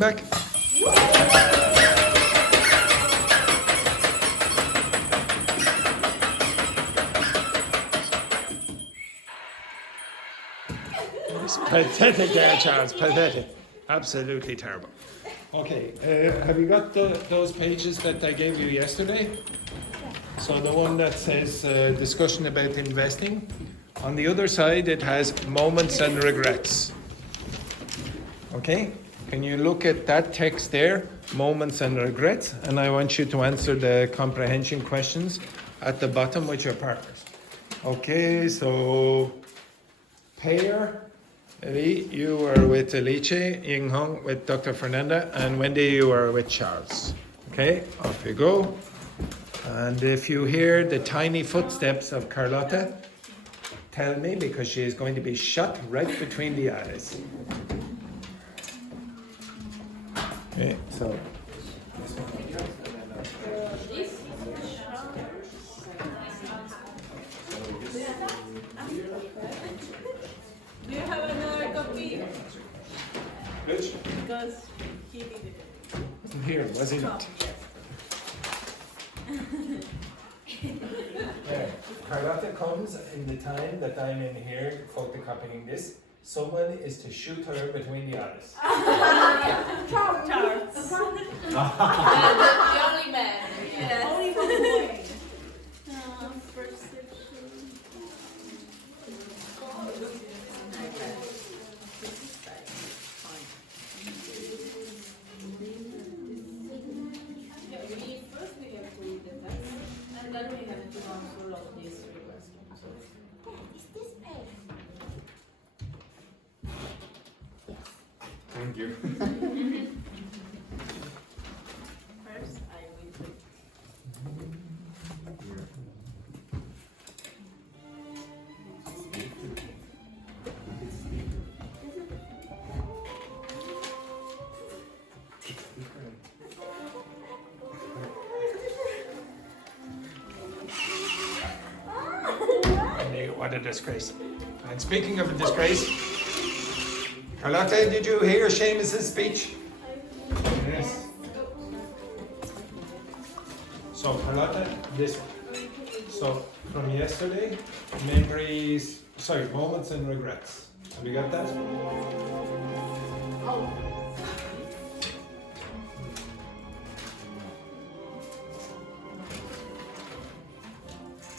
Back. It's pathetic there, Charles. Pathetic. Absolutely terrible. Okay, have you got those pages that I gave you yesterday? So the one that says discussion about investing. On the other side, it has moments and regrets. Okay? Can you look at that text there, moments and regrets? And I want you to answer the comprehension questions at the bottom with your partners. Okay, so Pear, Lee, you were with Alice, Ying Hong with Dr. Fernanda, and Wendy, you were with Charles. Okay, off you go. And if you hear the tiny footsteps of Carlotta, tell me, because she is going to be shot right between the eyes. Okay, so this one. Do you have another copy? Which? Because he needed it. Here, was it not? There. Carlotta comes in the time that I'm in here photocopying this. Someone is to shoot her between the eyes. Charles. The only man. Yes. Only one way. Perception. First we have to read the text, and then we have to answer all of these three questions. Is this page? Thank you. First, I will read. What a disgrace. And speaking of a disgrace, Carlotta, did you hear Seamus's speech? Yes. So Carlotta, this one. So from yesterday, memories, moments and regrets. Have you got that? Oh.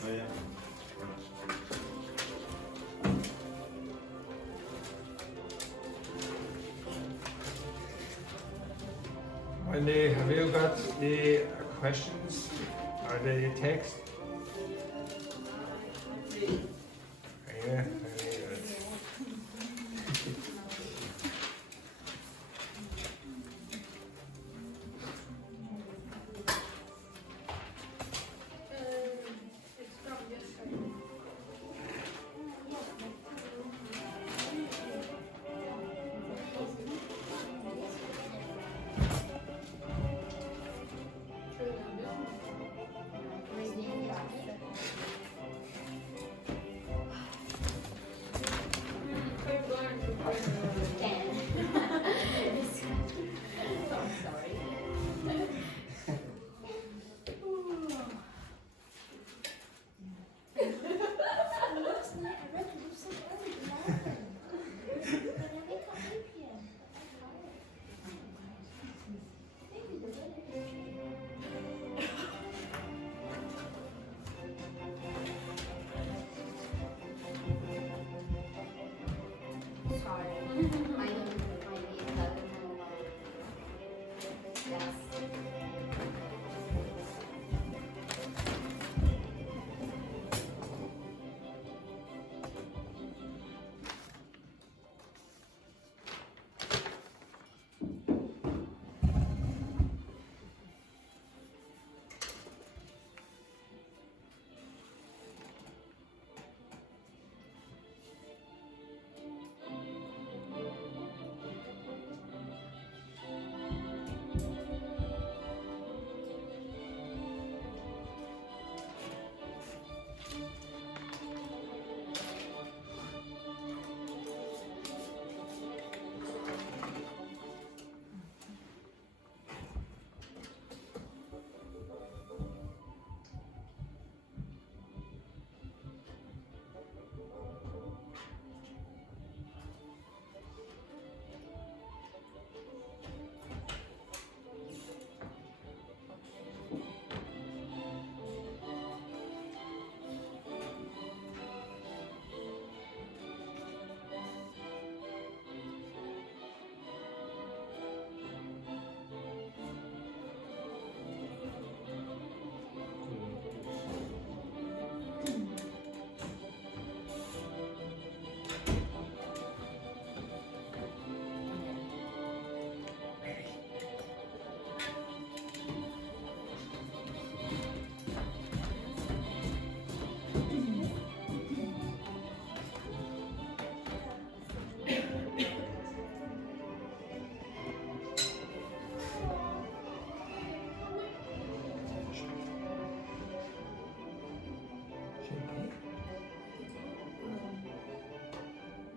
Oh yeah. Wendy, have you got the questions or the text? Yeah, very good. It's from yesterday.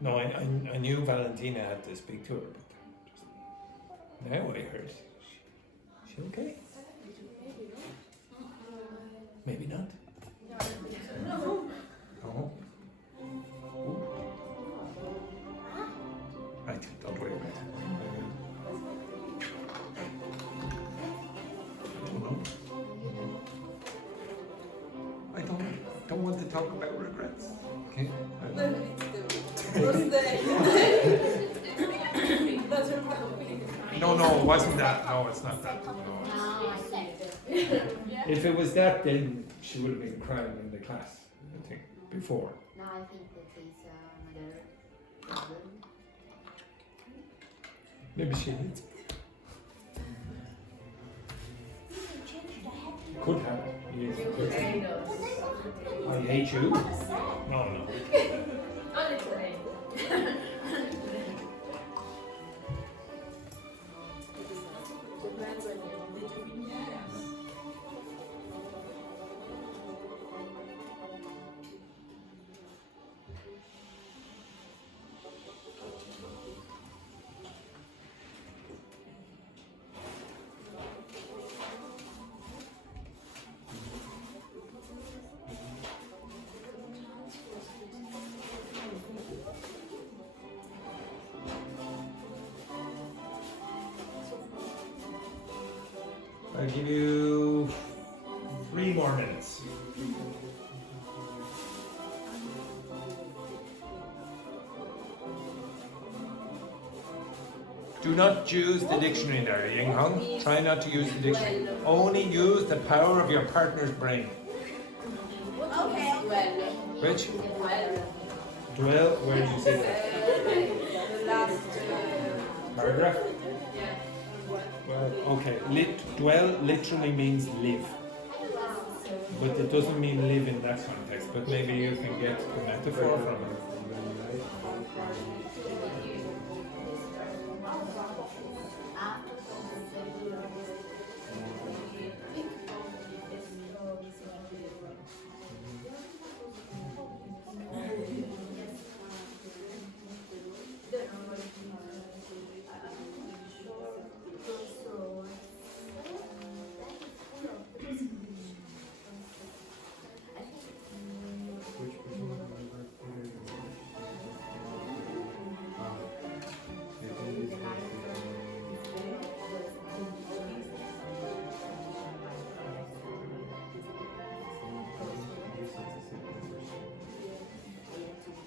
No, I knew Valentina had to speak to her, but now I heard. She okay? Maybe not. No. Oh. Right, don't worry about it. I don't want to talk about regrets. Okay? No, it wasn't that. No, it's not that. No. If it was that, then she would have been crying in the class, I think, before. No, I think that is another problem. Maybe she did. Could have. Yes. I hate you. No. Only to hate. Depends on you. I'll give you 3 more minutes. Do not use the dictionary there, Ying Hong. Try not to use the dictionary. Only use the power of your partner's brain. Okay. Which? Dwell, where did you say that? The last Paragraph? Yeah. Well, okay. Dwell literally means live. But it doesn't mean live in that context. But maybe you can get the metaphor from it.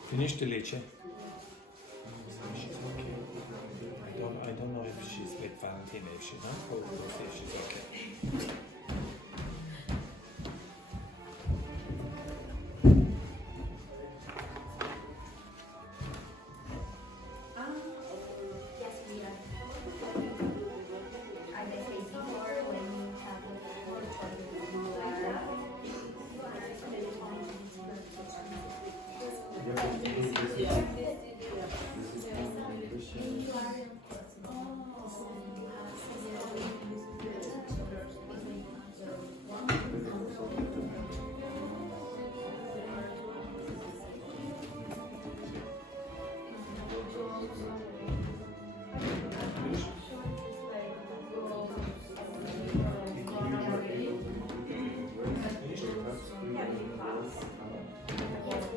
Finished the leche? She's okay. I don't know if she's with Valentina. If she's not, we'll see if she's okay. Yes, we are. I guess before when you have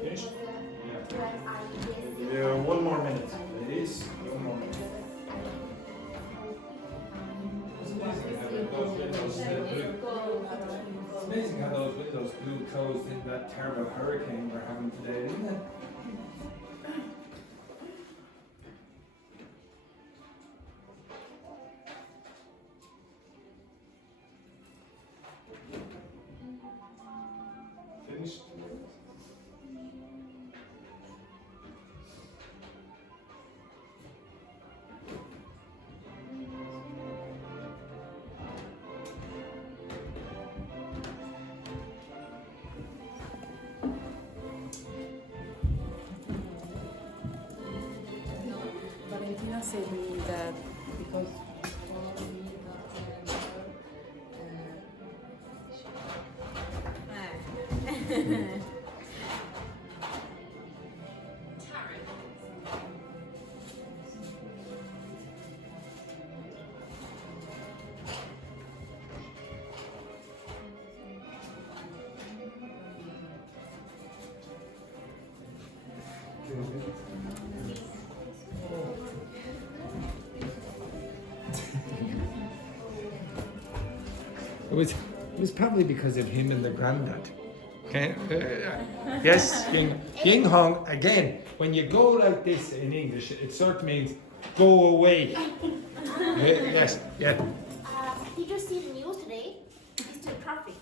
Finished? Yeah. 1 more minute, ladies. 1 more minute. It's amazing how those windows blew closed in that terrible hurricane we're having today, isn't it? Finished? Valentina said me that because It was probably because of him and the granddad. Okay. Yes, Ying Hong. Again, when you go like this in English, it sort of means go away. Yes. Yeah. Did you see the news today? Mr. Traffic.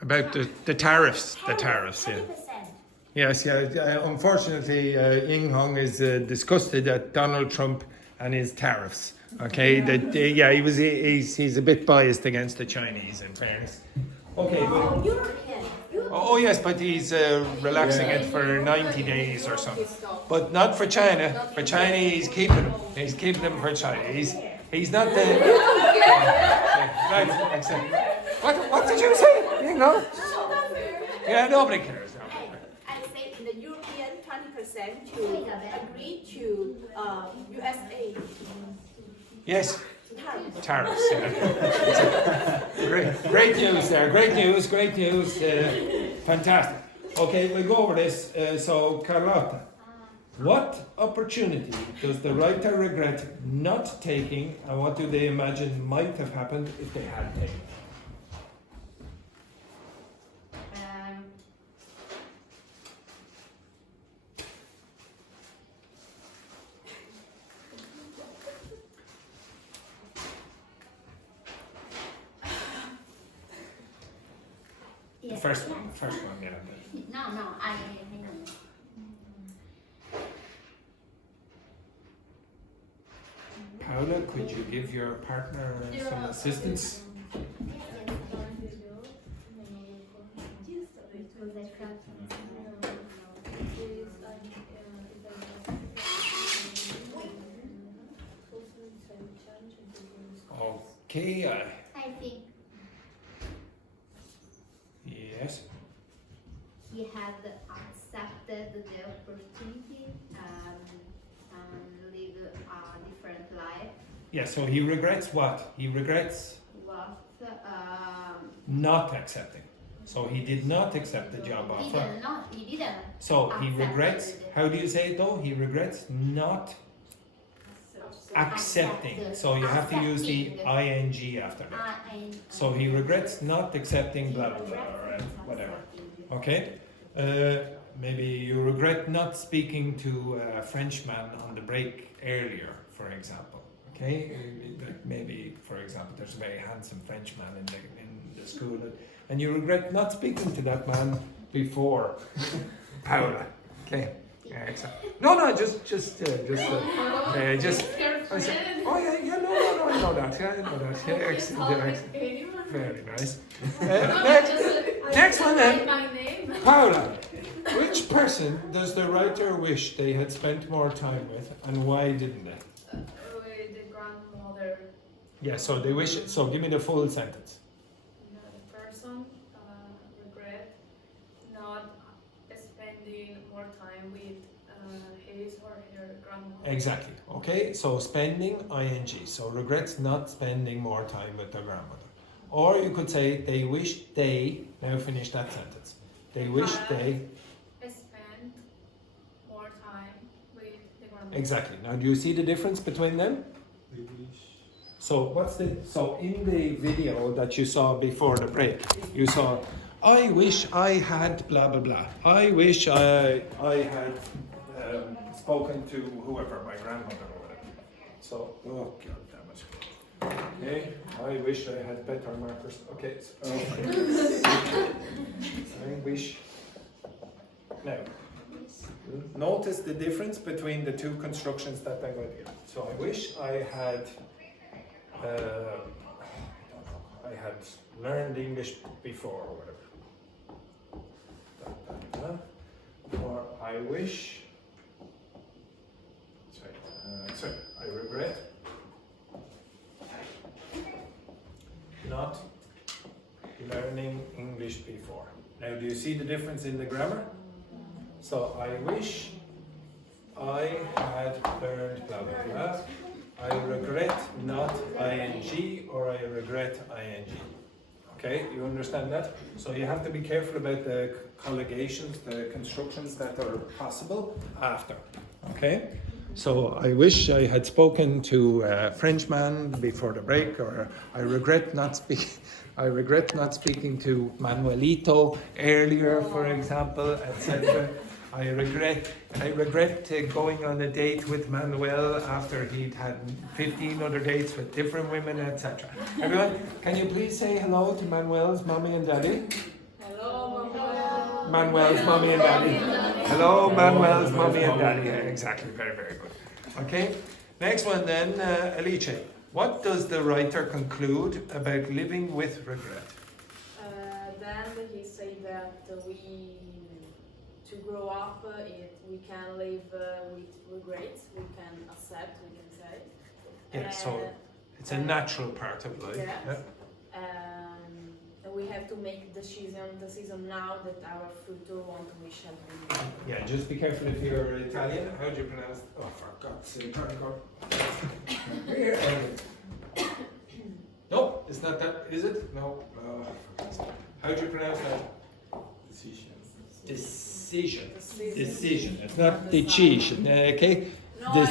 About the tariffs. The tariffs. Yeah. 30%. Yes. Yeah. Unfortunately, Ying Hong is disgusted at Donald Trump and his tariffs. Okay. Yeah. He's a bit biased against the Chinese, in fairness. Okay. But, European. oh yes, but he's relaxing it for 90 days or something. But not for China. For China, he's keeping them. He's keeping them for China. He's not the. Right. Excellent. What did you say? You know? Yeah, nobody cares. I say in the European 20% to agree to USA Yes. tariffs. Tariffs. Yeah. Great news there. Great news. Fantastic. Okay, we'll go over this. So, Carlotta, what opportunity does the writer regret not taking, and what do they imagine might have happened if they had taken it? Yes. First one, yeah. No, I know. Paula, could you give your partner some assistance? Okay, I think yes. he had accepted the opportunity and live a different life. Yeah, so he regrets what? He regrets What not accepting. So he did not accept the job offer. he didn't. So he accept regrets, it. how do you say it though? He regrets not accepting. So you have to use the ing after that. So he regrets not accepting blah blah blah or whatever. Okay? Maybe you regret not speaking to a Frenchman on the break earlier, for example. Okay? Maybe, for example, there's a very handsome Frenchman in the school, and you regret not speaking to that man before Paula. Okay? Yeah, exactly. No, just. I said, oh yeah, no, I know that. Yeah, I know that. Yeah, excellent. Very nice. Next one then. My name. Paula, which person does the writer wish they had spent more time with, and why didn't they? With the grandmother. Yeah, so they wish. So give me the full sentence. The person regret not spending more time with his or her grandmother. Exactly. Okay, so spending ing. So regrets not spending more time with their grandmother. Or you could say they wish they. Now finish that sentence. They wish they. Spend more time with the grandmother. Exactly. Now do you see the difference between them? So in the video that you saw before the break, you saw, I wish I had blah blah blah. I wish I had spoken to whoever, my grandmother or whatever. So, oh god damn it. Okay, I wish I had better markers. Okay, I wish. Now, notice the difference between the two constructions that I'm going to give. So I wish I had learned English before or whatever. Or I wish. Sorry, I regret not learning English before. Now, do you see the difference in the grammar? So, I wish I had learned blah blah blah. I regret not ing, or I regret ing. Okay, you understand that? So you have to be careful about the collocations, the constructions that are possible after. Okay? So I wish I had spoken to a Frenchman before the break, or I regret not speaking to Manuelito earlier, for example, etc. I regret going on a date with Manuel after he'd had 15 other dates with different women, etc. Everyone, can you please say hello to Manuel's mommy and daddy? Hello, Manuel's mommy and daddy. Hello, Manuel's mommy and daddy. Yeah, exactly. Very, very good. Okay. Next one then, Alice. What does the writer conclude about living with regret? Then he said that to grow up, we can live with regrets, we can accept, we can say. Yeah, so it's a natural part of life. Yeah. Yeah. And we have to make decision now that our future what we shall be. Yeah, just be careful if you're Italian. How do you pronounce? Oh, for God's sake! Here. No, it's not that, is it? No. How do you pronounce that? Decision. Decision. It's not decision. Okay. No, I know.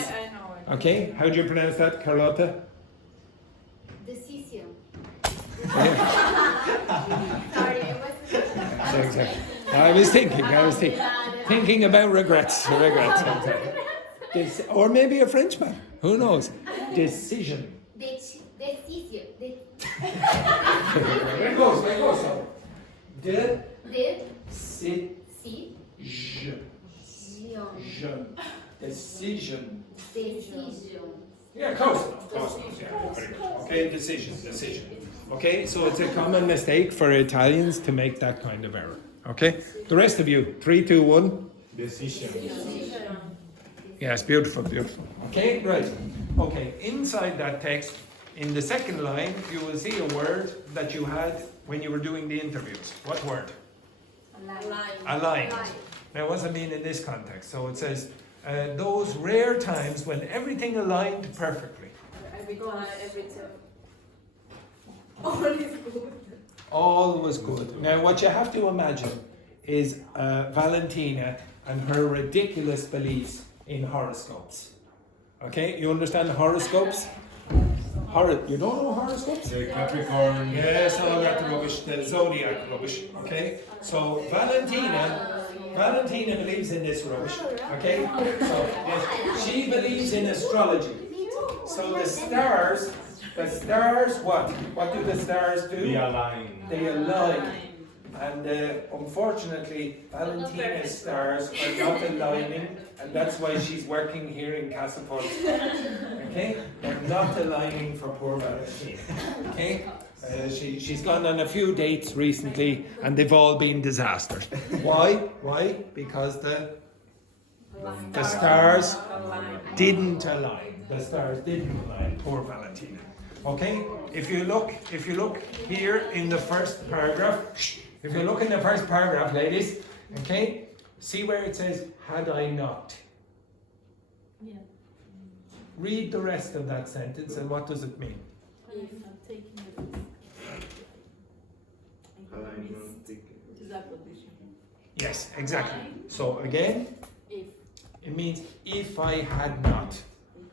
Okay. How do you pronounce that, Carlotta? Decision. Yeah. Sorry, I was. Exactly. I was thinking about regrets. Or maybe a Frenchman. Who knows? Decision. Decision. Where goes? De. Si. Decision. Decision. Yeah, close enough. Yeah, very good. Okay, decision. Okay, so it's a common mistake for Italians to make that kind of error. Okay, the rest of you, 3, 2, 1. Decision. Yes, beautiful. Okay, right. Okay, inside that text, in the second line, you will see a word that you had when you were doing the interviews. What word? Aligned. Now, what does it mean in this context? So it says, those rare times when everything aligned perfectly. All was good. Now, what you have to imagine is Valentina and her ridiculous beliefs in horoscopes. Okay, you understand horoscopes? You don't know horoscopes? The Capricorn. Yes, all that rubbish, the zodiac rubbish. Okay, so Valentina believes in this rubbish. Okay, so yes, she believes in astrology. So the stars, what do the stars do? They align. They align. And unfortunately, Valentina's stars are not aligning, and that's why she's working here in Castleport. Okay? They're not aligning for poor Valentina. Okay? She's gone on a few dates recently, and they've all been disasters. Why? Because the stars didn't align. The stars didn't align. Poor Valentina. Okay? If you look here in the first paragraph. If you look in the first paragraph, ladies, okay, see where it says, had I not. Yeah. Read the rest of that sentence and what does it mean? If I'm taking Yes, exactly. So again, it means if I had not.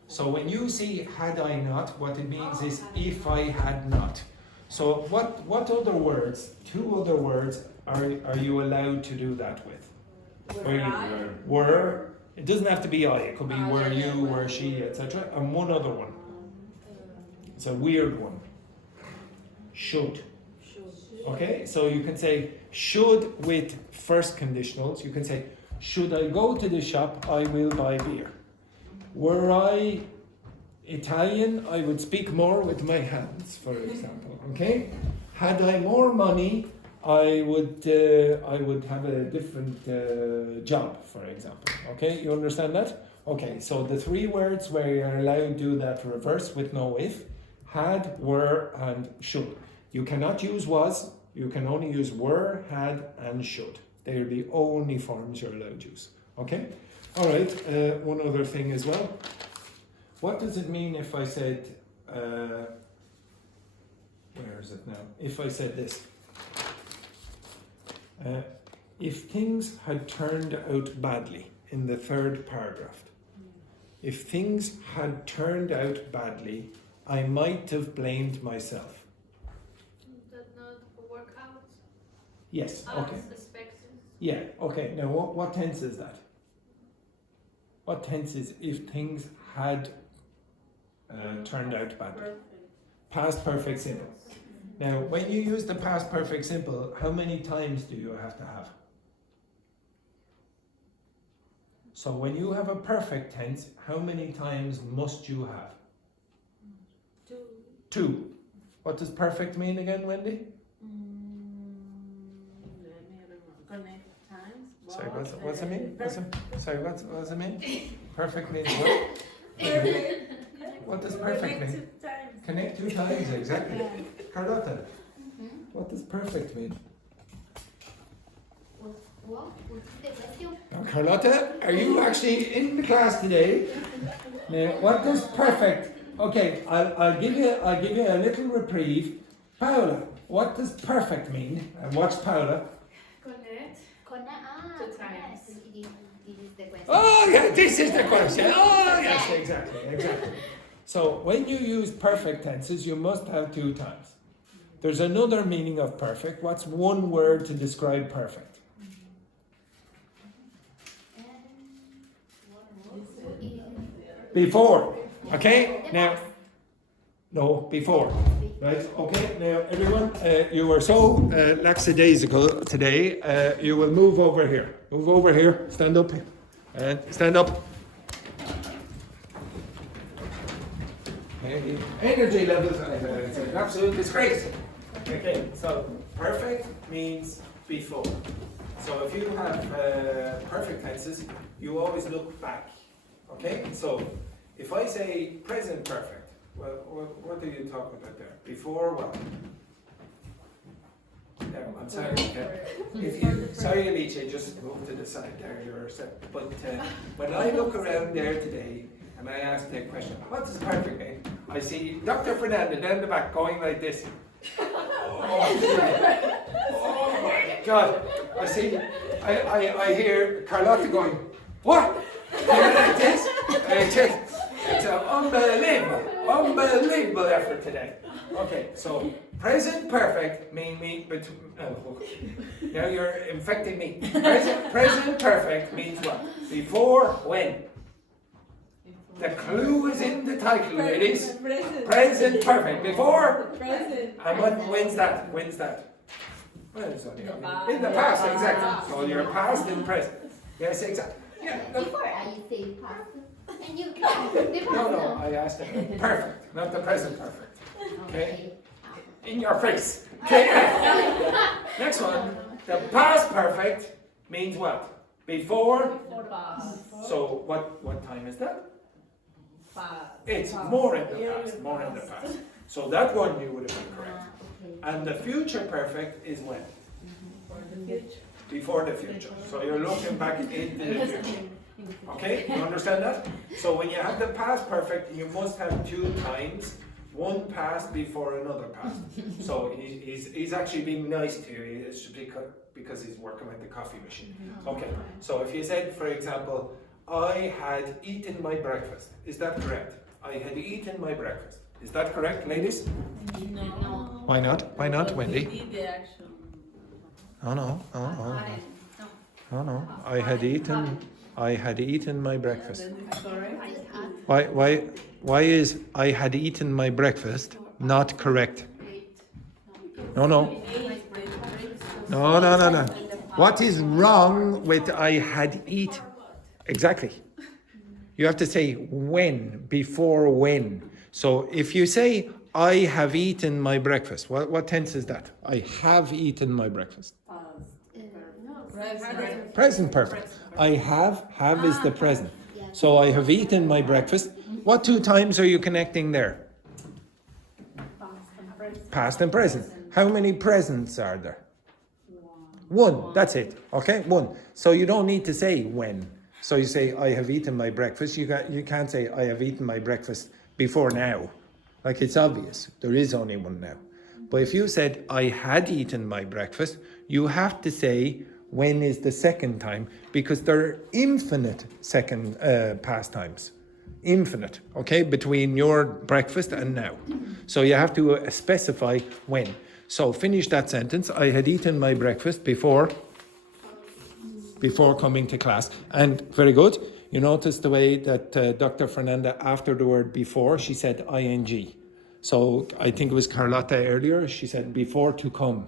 So when you see had I not, what it means is if I had not. So what other words, 2 other words, are you allowed to do that with? Were. It doesn't have to be I. It could be were you, were she, etc. And one other one. It's a weird one. Should. Okay, so you can say should with first conditionals. You can say, should I go to the shop, I will buy beer. Were I Italian, I would speak more with my hands, for example. Okay? Had I more money, I would have a different job, for example. Okay? You understand that? Okay, so the 3 words where you're allowed to do that reverse with no if: had, were, and should. You cannot use was. You can only use were, had, and should. They are the only forms you're allowed to use. Okay? All right. One other thing as well. What does it mean if I said, where is use it now. If I said this, if things had turned out badly in the third paragraph, if things had turned out badly, I might have blamed myself. Did not work out Yes, okay. as expected. Yeah, okay. Now, what tense is that? What tense is if things had turned out badly? Past perfect simple. Now, when you use the past perfect simple, how many times do you have to have? So when you have a perfect tense, how many times must you have? Two. What does perfect mean again, Wendy? Connect times. Sorry, what's it mean? What's it mean? Perfect means what? What does perfect mean? Connect two times, exactly. Carlotta, what does perfect mean? What? What's the question? Now, Carlotta, are you actually in the class today? Now, what does perfect? Okay, I'll give you a little reprieve. Paola, what does perfect mean? And watch Paola. Connect. Two times. This is the question. Oh yeah, this is the question. Oh yes, exactly. So when you use perfect tenses, you must have two times. There's another meaning of perfect. What's one word to describe perfect? Before. Okay? Now, no, before. Right? Okay? Now, everyone, you were so lackadaisical today. You will move over here. Move over here. Stand up. And stand up. Energy levels, it's an absolute disgrace. Okay, so perfect means before. So if you have perfect tenses, you always look back. Okay, so if I say present perfect, well, what are you talking about there? Before what? No, I'm sorry. Sorry, Alicia, just move to the side there. You're set. But when I look around there today, and I ask that question, what does perfect mean? I see Dr. Fernando down the back going like this. Oh my God. I hear Carlotta going, what? Like this? It's an unbelievable effort today. Okay, so present perfect now you're infecting me. Present perfect means what? Before when? The clue is in the title, ladies. Present perfect. Before? Present. And when's that? Well, it's only in the past, exactly. So you're past and present. Yes, exactly. Yeah. Before I say past, and you can the past. No, I asked it. Perfect, not the present perfect. Okay? In your face. Okay? Next one. The past perfect means what? Before? So what time is that? It's more in the past. So that one you would have been correct. And the future perfect is when? Before the future. So you're looking back into the future. Okay, you understand that? So when you have the past perfect, you must have two times, one past before another past. So he's actually being nice to you. It's because he's working with the coffee machine. Okay, so if you said, for example, I had eaten my breakfast. Is that correct? I had eaten my breakfast. Is that correct, ladies? No. Why not? Why not, Wendy? Did the action. Oh no. I had eaten my breakfast. Why is I had eaten my breakfast not correct? No. What is wrong with I had eaten? Exactly. You have to say when, before when. So if you say I have eaten my breakfast, what tense is that? I have eaten my breakfast. Present perfect. I have is the present. So I have eaten my breakfast. What two times are you connecting there? Past and present. How many presents are there? One. That's it. Okay, one. So you don't need to say when. So you say I have eaten my breakfast. You can't say I have eaten my breakfast before now. Like it's obvious. There is only one now. But if you said, I had eaten my breakfast, you have to say, when is the second time? Because there are infinite second past times. Infinite, okay, between your breakfast and now. So you have to specify when. So finish that sentence. I had eaten my breakfast before coming to class. And very good. You notice the way that Dr. Fernanda, after the word before, she said ing. So I think it was Carlotta earlier. She said before to come.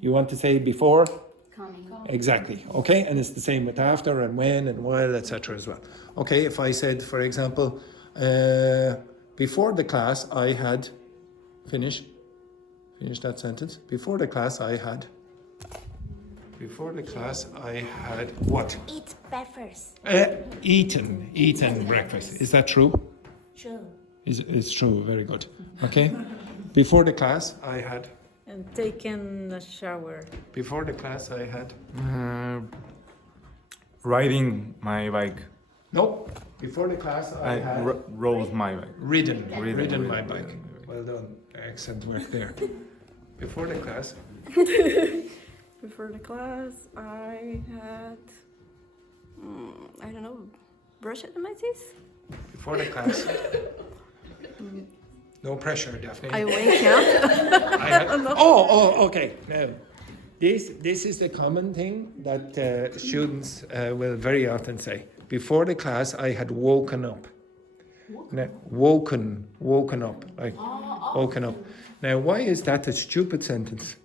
You want to say before? Coming. Exactly. Okay. And it's the same with after and when and while, etc. as well. Okay. If I said, for example, before the class, I had finish that sentence. Before the class, I had what? Eat breakfast. Eaten breakfast. Is that true? Sure. It's true. Very good. Okay. Before the class, I had. And taken a shower. Before the class, I had. Riding my bike. No. Before the class, I had. Rode my bike. Ridden my Ridden. bike. Well done. Excellent work there. Before the class. Before the class, I had, I don't know, brushed my teeth. Before the class. No pressure, Daphne. I wake up. I had, okay. Now, this is the common thing that students will very often say. Before the class, I had woken up. Now, woken up, like woken up. Now, why is that a stupid sentence?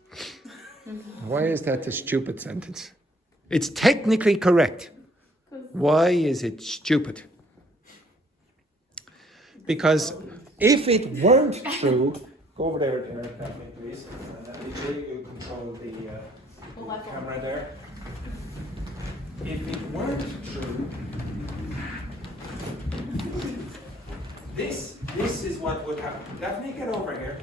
Why is that a stupid sentence? It's technically correct. Why is it stupid? Because if it weren't true, go over there, Daphne, please. And Alicia, you control the camera there. If it weren't true, this is what would happen. Daphne, get over here.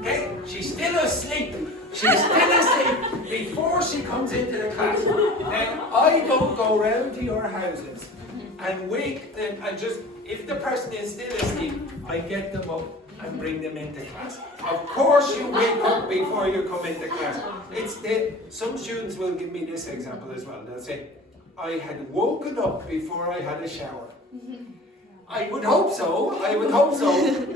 Okay, she's still asleep. Before she comes into the class. Now, I don't go round to your houses and wake them and just, if the person is still asleep, I get them up and bring them into class. Of course you wake up before you come into class. Some students will give me this example as well. They'll say, I had woken up before I had a shower. I would hope so,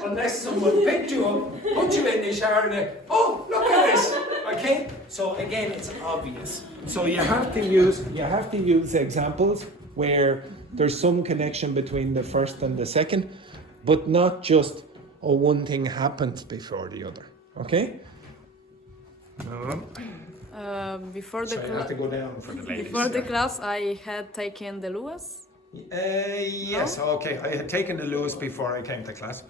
unless someone picked you up, put you in the shower and oh, look at this, okay? So again, it's obvious. So you have to use examples where there's some connection between the first and the second, but not just, one thing happens before the other, okay? Before the So I have to go down for the ladies. before the class, I had taken the Lewis. Yes, okay. I had taken the Lewis before I came to class.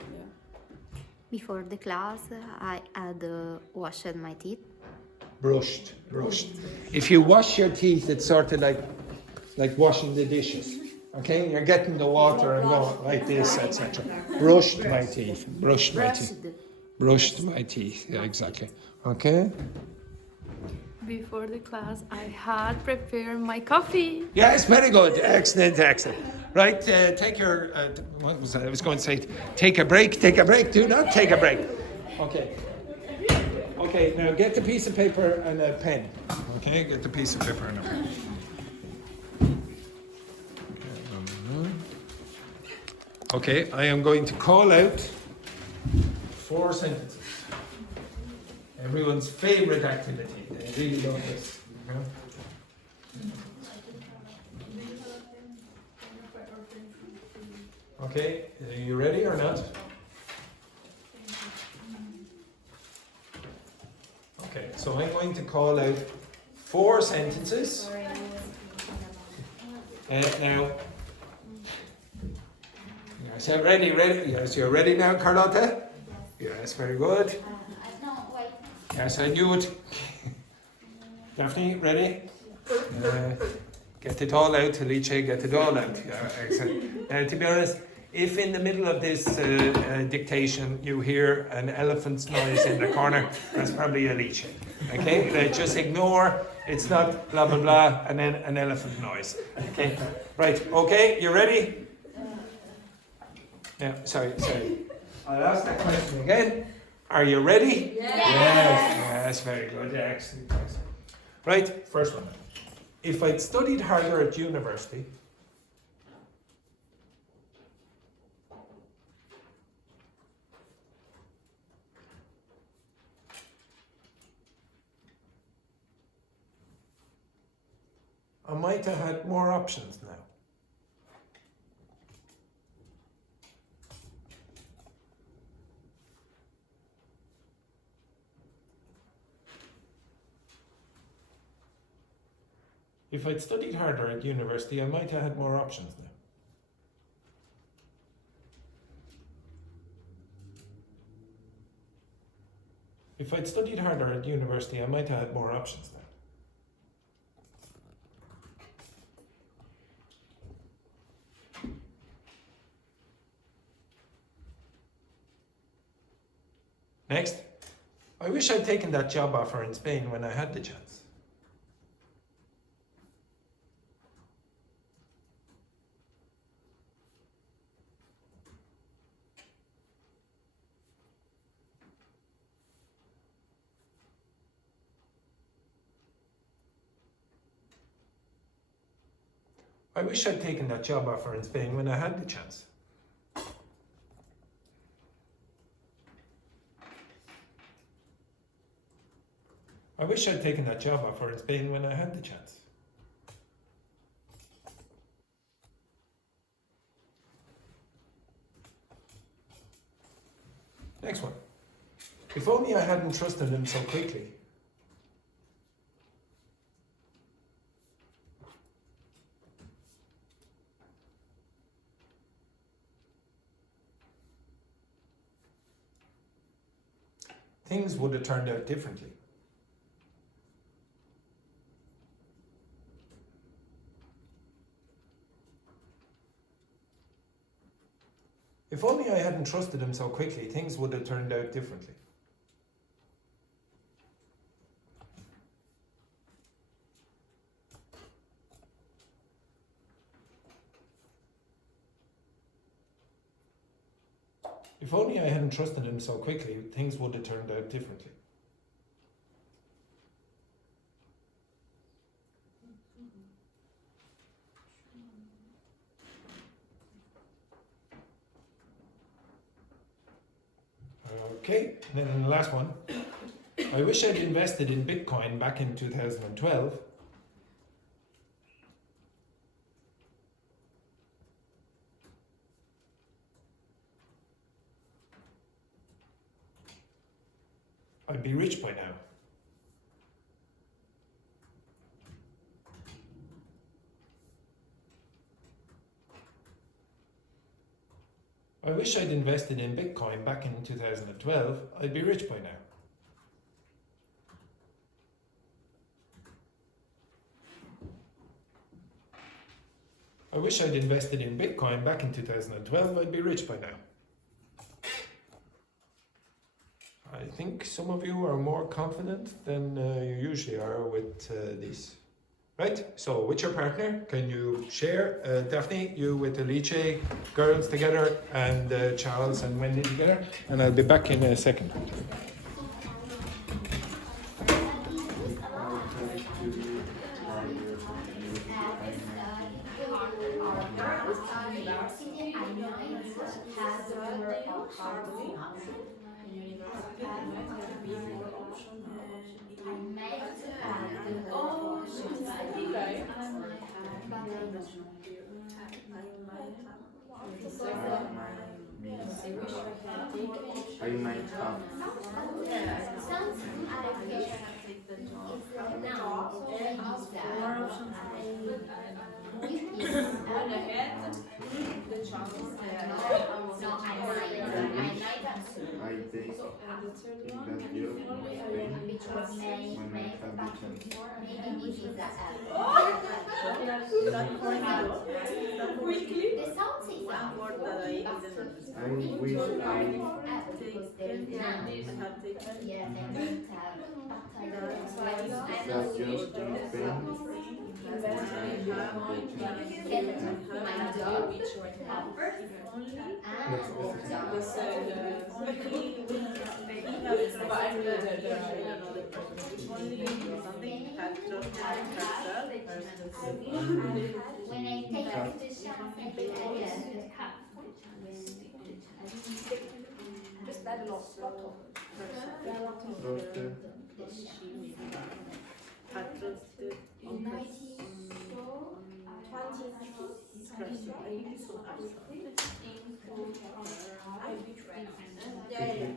Before the class, I had washed my teeth. Brushed. If you wash your teeth, it's sort of like washing the dishes. Okay, you're getting the water and going like this, etc. Brushed my teeth. Yeah, exactly. Okay. Before the class, I had prepared my coffee. Yes, very good. Excellent. Right, take your. What was that? I was going to say, take a break. Do not take a break. Okay. Okay. Now get the piece of paper and a pen. Okay, get the piece of paper and a pen. Okay, I am going to call out 4 sentences. Everyone's favorite activity. They really love this. Okay, are you ready or not? Okay, so I'm going to call out 4 sentences. Now, yes, ready? Yes, you're ready now, Carlotta? Yes, very good. No, wait. Yes, I knew it. Daphne, ready? Get it all out, Alicia, get it all out. Yeah, excellent. To be honest, If in the middle of this dictation you hear an elephant's noise in the corner, that's probably a lychee. Okay, just ignore, it's not blah blah blah, and then an elephant noise. Okay, right, okay, you ready? Yeah, sorry. I'll ask that question again. Are you ready? Yes, very good, excellent. Right, first one. If I'd studied harder at university, I might have had more options now. If I'd studied harder at university, I might have had more options now. If I'd studied harder at university, I might have had more options now. Next, I wish I'd taken that job offer in Spain when I had the chance. I wish I'd taken that job offer in Spain when I had the chance. I wish I'd taken that job offer in Spain when I had the chance. Next one. If only I hadn't trusted him so quickly. Things would have turned out differently. If only I hadn't trusted him so quickly, things would have turned out differently. If only I hadn't trusted him so quickly, things would have turned out differently. Okay, and then the last one. I wish I'd invested in Bitcoin back in 2012. I'd be rich by now. I wish I'd invested in Bitcoin back in 2012. I'd be rich by now. I wish I'd invested in Bitcoin back in 2012. I'd be rich by now. I think some of you are more confident than you usually are with these. Right, so with your partner, can you share, Daphne, you with Alice, girls together, and Charles and Wendy together, and I'll be back in a second. I might have. I take So, and the third in one, that job in Spain Because when I have the chance. quickly. The sound is One word that I didn't understand. I wish I Taken, I have taken. that job in Spain When I take the chance, I take just that lost trusted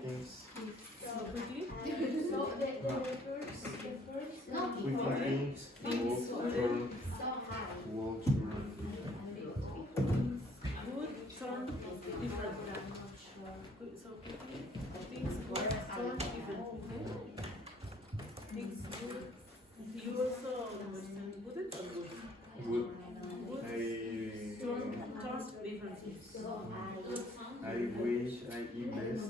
things quickly things walk turn Good turn different. So quickly, things work turn different. Things good. You also understand good or good? would Good turn different things. I wish I invest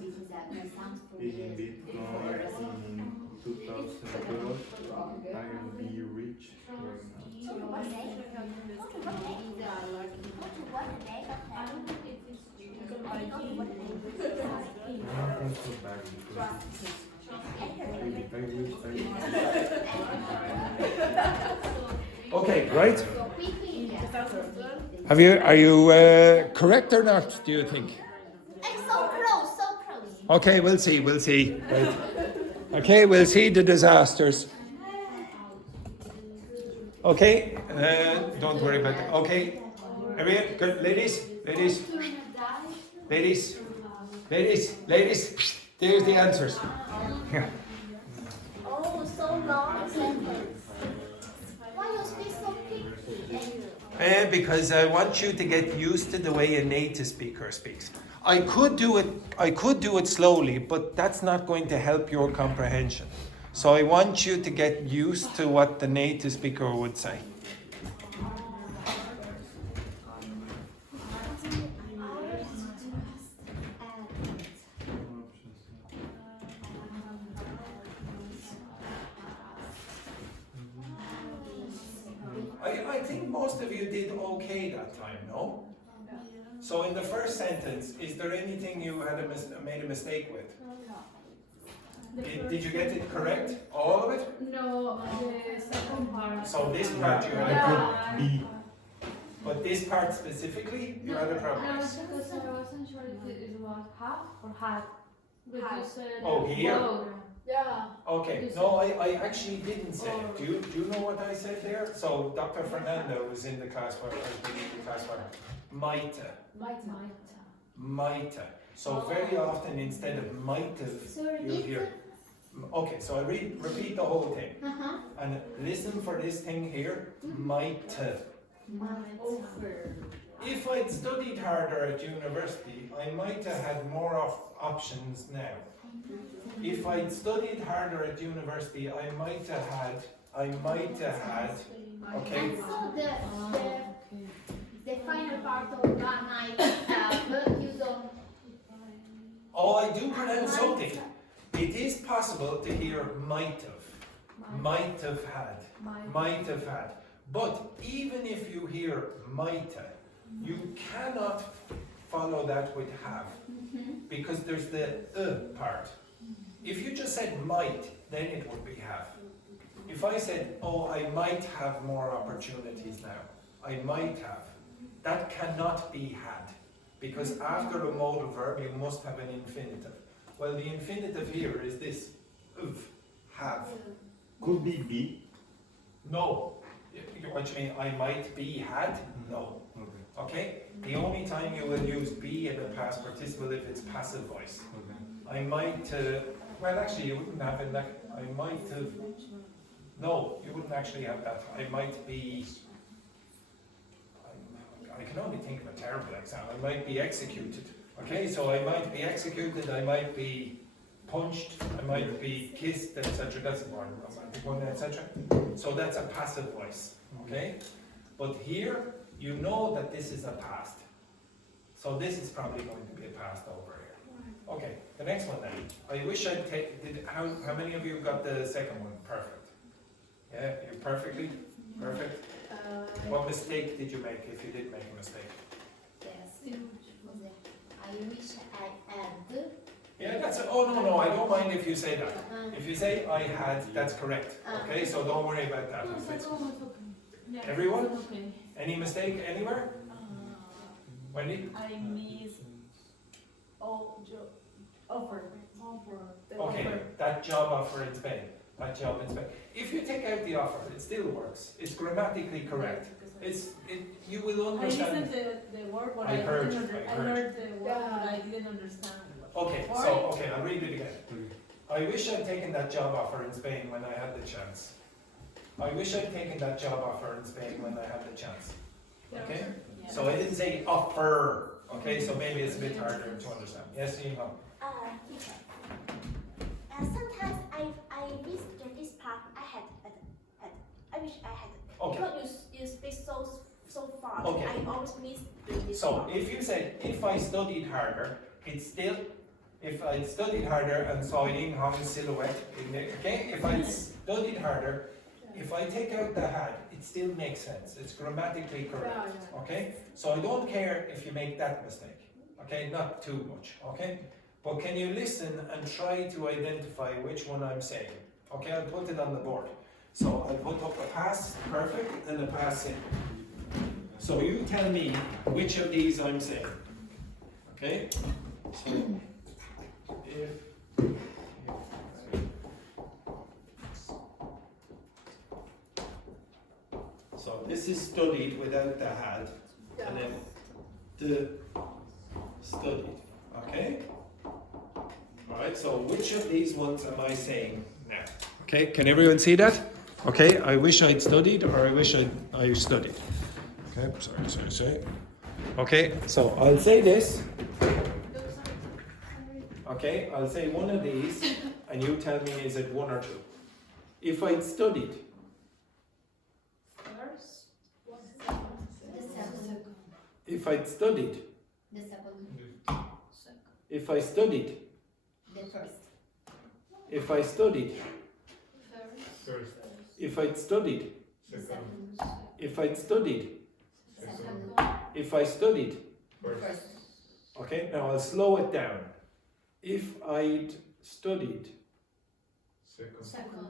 in Bitcoin in 2012. I'll be rich right now. I don't think so bad because Okay, right? In 2012, Are you correct or not, do you think? I'm so close, so close. Okay, we'll see, we'll see. Right. Okay, we'll see the disasters. Okay, don't worry about that. Okay, everyone, good. Ladies, there's the answers. Oh, so long sentence. Why you speak so quickly? Because I want you to get used to the way a native speaker speaks. I could do it slowly, but that's not going to help your comprehension. So I want you to get used to what the native speaker would say. I think most of you did okay that time, no? So in the first sentence, is there anything you had made a mistake with? Did you get it correct? All of it? No, the second part. So this part you had a good B. But this part specifically, you had a problem. No, because I wasn't sure if it was have or had. But you said Oh, here? both. Yeah. Okay, no, I actually didn't say it. Do you know what I said there? So Dr. Fernando was in the class where I was in the class where might. So very often instead of might have, you hear. Okay, so I repeat the whole thing. And listen for this thing here, might have. If I'd studied harder at university, I might have had more options now. If I'd studied harder at university, I might have had, okay? And so the final part of that might have, you don't. Oh, I do pronounce something. It is possible to hear might have had. But even if you hear might have, you cannot follow that with have, because there's the part. If you just said might, then it would be have. If I said, oh, I might have more opportunities now, I might have, that cannot be had, because after a modal verb you must have an infinitive. Well, the infinitive here is this, have. could be B. No. What you mean, I might be had? No. Okay? The only time you will use be in the past participle if it's passive voice. I might, well actually you wouldn't have it like, I might have, no, you wouldn't actually have that. I might be, I can only think of a terrible example. I might be executed. Okay, so I might be executed, I might be punched, I might be kissed, etc. That's a more romantic one, etc. So that's a passive voice. Okay? But here, you know that this is a past. So this is probably going to be a past over here. Okay, the next one then. I wish I'd take, how many of you got the second one? Perfect. Yeah, you perfectly? Perfect. What mistake did you make if you did make a mistake? Yes. I wish I had. Yeah, that's it. Oh, no, I don't mind if you say that. If you say I had, that's correct. Okay, so don't worry about that. Yeah, Everyone? it's okay. Any mistake anywhere? Wendy? I miss offer. Okay, that job offer in Spain. That job in Spain. If you take out the offer, it still works. It's grammatically correct. You will I understand. listened the word, but I heard I heard the word, but I didn't understand. Okay, I'll read it again. I wish I'd taken that job offer in Spain when I had the chance. I wish I'd taken that job offer in Spain when I had the chance. Okay? So I didn't say offer. Okay, so maybe it's a bit harder to understand. Yes, you know. Sometimes I miss this part. I wish I had. Okay. Because you speak so fast. Okay. I always miss this So part. if you said, if I studied harder, it's still, if I studied harder and saw Ying Hong's silhouette, okay? If I studied harder, if I take out the had, it still makes sense. It's grammatically correct, okay? So I don't care if you make that mistake, okay? Not too much, okay? But can you listen and try to identify which one I'm saying? Okay, I'll put it on the board. So I'll put up a past perfect and a past simple. So you tell me which of these I'm saying. Okay? So so this is studied without the had, and then the studied. Okay? Alright, so which of these ones am I saying now? Okay, can everyone see that? Okay, I wish I'd studied, or I wish I studied. Okay, sorry. Okay, so I'll say this. Okay, I'll say one of these, and you tell me is it one or two. If I'd studied. If I'd studied. The second. If I studied. The first. If I studied. First. If I'd studied. Second. If I'd studied. Second. If I studied. First. Okay, now I'll slow it down. If I'd studied. Second. Second.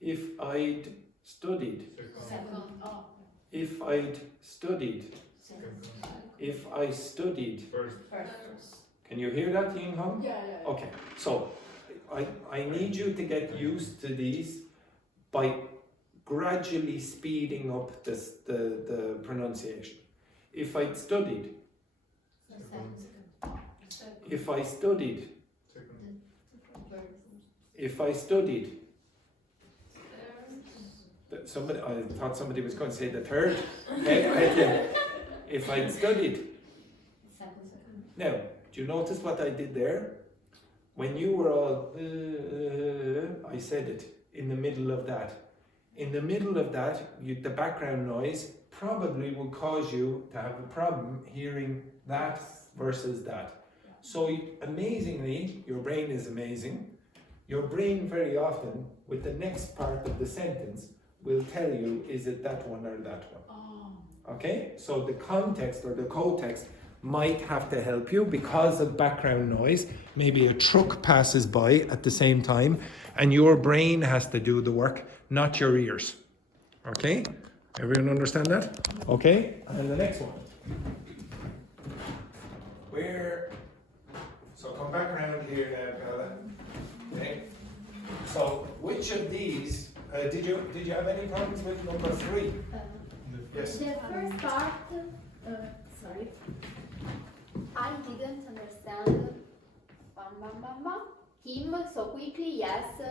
If I'd studied. Second. If I'd studied. Second. If I studied. First. First. Can you hear that, Ying Hong? Yeah. Okay, so I need you to get used to these by gradually speeding up the pronunciation. If I'd studied. If I studied. Second. If I studied. I thought somebody was going to say the third. Okay. If I'd studied. Now, do you notice what I did there? When you were all, I said it in the middle of that. In the middle of that, the background noise probably will cause you to have a problem hearing that versus that. So amazingly, your brain is amazing. Your brain very often, with the next part of the sentence, will tell you, is it that one or that one? Okay? So the context or the co-text might have to help you because of background noise. Maybe a truck passes by at the same time and your brain has to do the work, not your ears. Okay? Everyone understand that? Okay? And the next one. So come back around here now, Bella. Okay? So which of these, did you have any problems with number 3? Yes. The first part, sorry, I didn't understand. Him so quickly, yes, no,